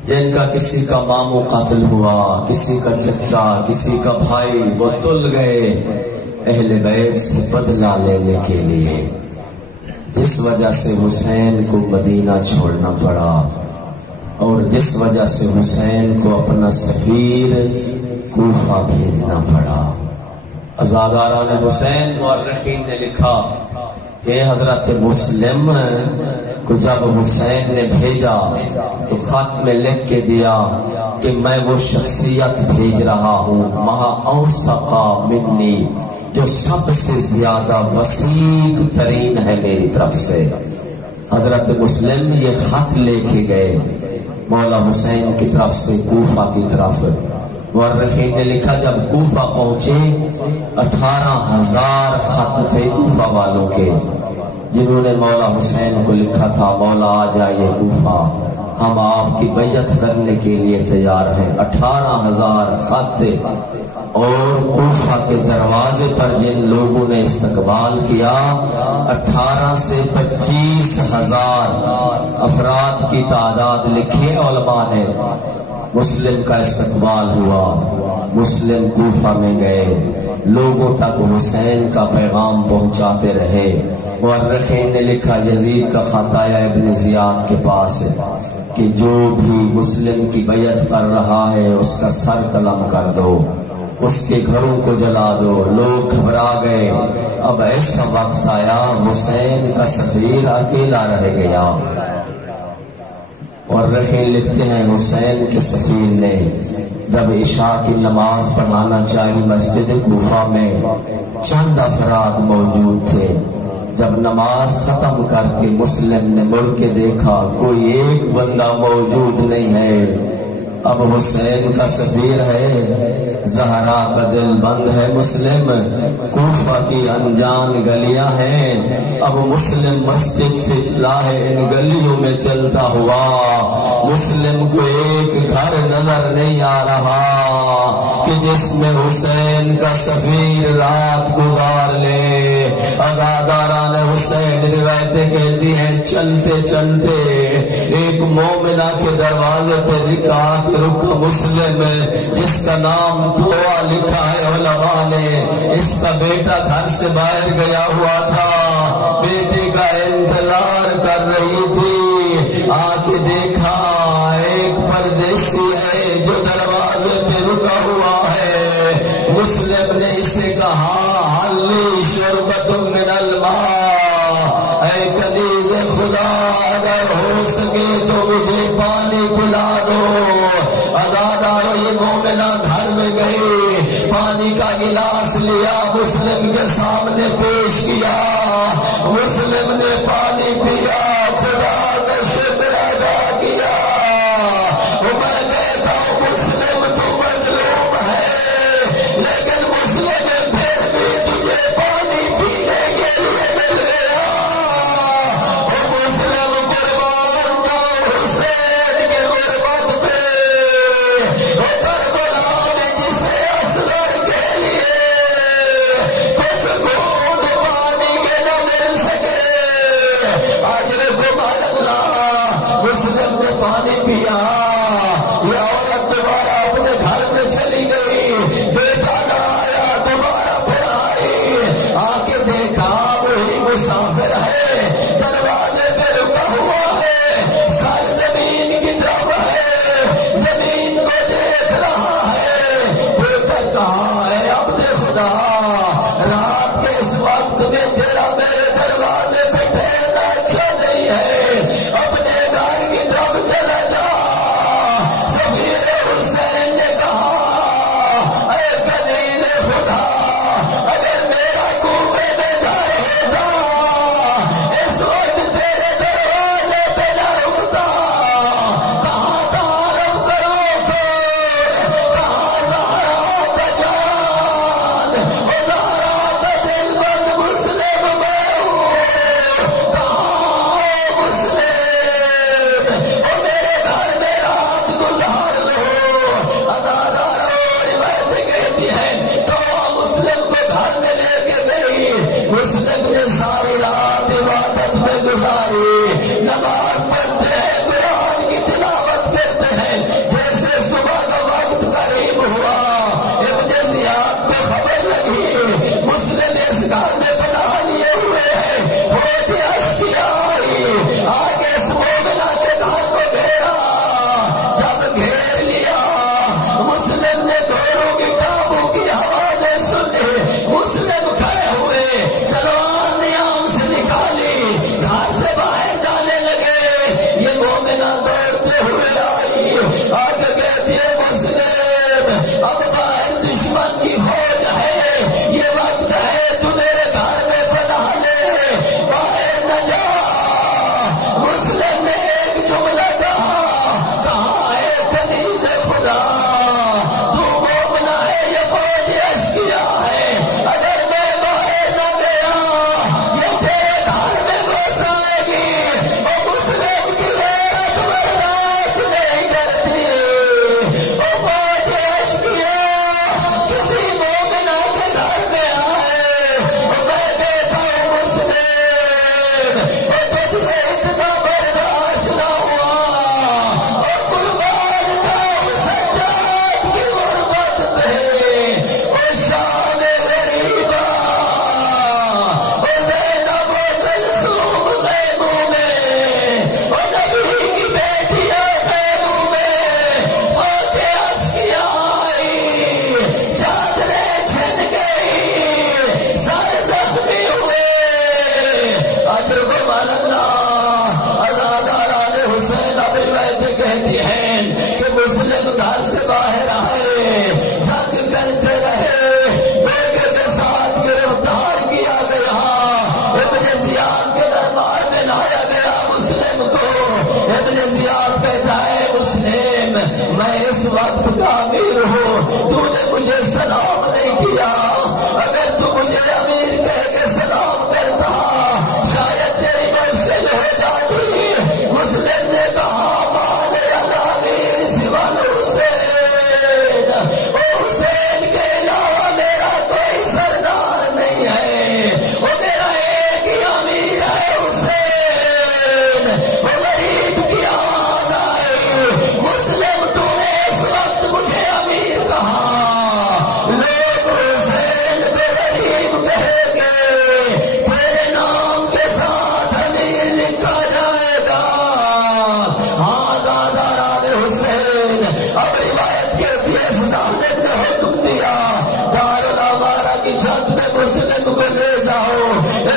جن کا کسی کا ماموں قتل ہوا، کسی کا چچا، کسی کا بھائی، وہ تل گئے اہل بیت سے بدلہ لینے کے لیے، جس وجہ سے حسین کو مدینہ چھوڑنا پڑا اور جس وجہ سے حسین کو اپنا سفیر کوفہ بھیجنا پڑا. ازاداران حسین مورخین نے لکھا کہ حضرت مسلم کو جب حسین نے بھیجا تو خط میں لکھ کے دیا کہ میں وہ شخصیت بھیج رہا ہوں مہا اوثقا منی، جو سب سے زیادہ وسیع ترین ہے میری طرف سے. حضرت مسلم یہ خط لے کے گئے مولا حسین کی طرف سے کوفہ کی طرف. مورخین نے لکھا جب کوفہ پہنچے 18,000 خط تھے کوفہ والوں کے، جنہوں نے مولا حسین کو لکھا تھا مولا آ جائیے کوفہ، ہم آپ کی بیعت کرنے کے لیے تیار ہیں۔ 18,000 خط، اور کوفہ کے دروازے پر جن لوگوں نے استقبال کیا 18 سے 25,000 افراد کی تعداد لکھی علماء نے۔ مسلم کا استقبال ہوا، مسلم کوفہ میں گئے، لوگوں تک حسین کا پیغام پہنچاتے رہے۔ مورخین نے لکھا یزید کا خط آیا ابن زیاد کے پاس کہ جو بھی مسلم کی بیعت کر رہا ہے اس کا سر قلم کر دو، اس کے گھروں کو جلا دو۔ لوگ گھبرا گئے، اب ایسا وقت آیا حسین کا سفیر اکیلا رہ گیا۔ اور رخی لکھتے ہیں حسین کے سفیر نے جب عشاء کی نماز پڑھانا چاہی مسجد کوفہ میں، چند افراد موجود تھے۔ جب نماز ختم کر کے مسلم نے مڑ کے دیکھا کوئی ایک بندہ موجود نہیں ہے۔ اب حسین کا سفیر ہے، زہرا کا دل بند ہے مسلم، کوفہ کی انجان گلیاں ہیں۔ اب مسلم مسجد سے چلا ہے ان گلیوں میں چلتا ہوا، مسلم کو ایک گھر نظر نہیں آ رہا کہ جس میں حسین کا سفیر رات گزار لے۔ اداداران حسین روایتیں کہتی ہیں چلتے چلتے ایک مومنہ کے دروازے پہ لکھا کہ رک مسلم، جس کا نام دعا لکھا ہے علماء نے، اس کا بیٹا گھر سے باہر گیا ہوا تھا، بیٹے کا انتظار کر رہی تھی۔ آ کے دیکھا ایک پردیسی ہے جو دروازے پہ رکا ہوا ہے۔ مسلم نے اسے کہا حلی شربت من الماء، اے کنیز خدا اگر ہو سکے تو مجھے پانی پلا دو۔ ازادارو یہ مومنہ گھر میں گئی، پانی کا گلاس لیا، مسلم کے سامنے پیش کیا، مسلم نے پانی پیا، خدا کا شکر ادا کیا۔ میں کہتا ہوں مسلم تو مظلوم ہے، لیکن مسلم پھر بھی تجھے پانی پینے کے لیے مل گیا۔ اور مسلم قربان جاؤ حسین کے غربت پہ، اور کربلا میں جسے اصغر کے لیے کچھ گھونٹ پانی کے نہ مل سکے، اجر سبحان اللہ، مسلم نے پانی پیا۔ یہ عورت دوبارہ اپنے گھر میں چلی گئی، بیٹا نہ آیا، دوبارہ پھر آئی، آ کے دیکھا وہی مسافر ہے، دروازے پہ رکا ہوا ہے، سر زمین کی طرف ہے، زمین کو دیکھ رہا ہے۔ پھر کہا ہے اپنے خدا رات کے اس وقت میں تیرا میرے دروازے پہ ٹھہرنا اچھا نہیں ہے، اپنے گھر کی طرف چلا جا۔ سفیر حسین نے کہا اے کنیز خدا اگر میرا کوفے میں گھر ہوتا اس وقت تیرے دروازے پہ نہ رکتا۔ کہاں تعارف کرو تو کہاں زہرا کا جان اور زہرا کا دل بند مسلم میں ہوں، کہاں مسلم اور میرے گھر میں رات گزار لو۔ ادادارو روایتیں کہتی ہیں تو مسلم کو گھر میں لے کے گئی، مسلم نے ساری رات عبادت میں گزاری، نماز پڑھتے ہیں، قرآن کی تلاوت کرتے ہیں۔ جیسے صبح کا وقت قریب ہوا ابن زیاد کو خبر لگی مسلم اس گھر میں پناہ لیے ہوئے ہیں، ہوتی اشکیا آئی، آگے اس مومنہ کے گھر کو گھیرا۔ جب گھیر لیا مسلم نے دونوں کی ٹانگوں کی آوازیں سنی، مسلم کھڑے ہوئے، تلوار نیام سے نکالی، گھر سے باہر جانے لگے۔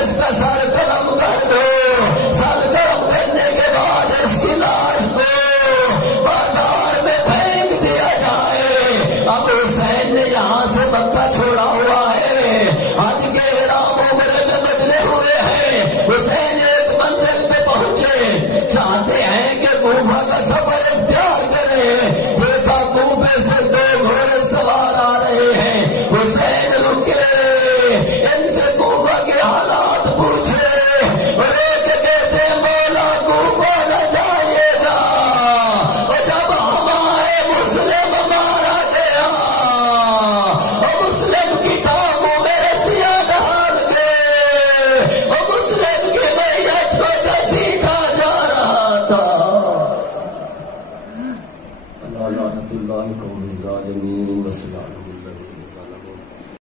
اس کا سر قلم کر دو. سر قلم کرنے کے بعد اس کی لاش کو بازار میں پھینک دیا جائے. اب حسین نے یہاں سے مکہ چھوڑا ہوا ہے. آج کے رام عمر میں بدلے ہوئے ہیں. حسین ایک منزل پہ پہنچے, چاہتے ہیں کہ کوفہ کا سفر اختیار کریں. دیکھا کوفے سے 2 گھوڑے سوار آ رہے ہیں. حسین رکے, ان سے کوفہ کے حالات پوچھے. ایک کہتے مولا کوفہ نہ جائیے گا, اور جب ہم آئے مسلم مارا گیا, اور مسلم کی ٹانگوں میں رسیاں ڈال کے, اور مسلم کی میت کو گھسیٹا جا رہا تھا. اللہ لعنت اللہ قوم الظالمین. وسلام.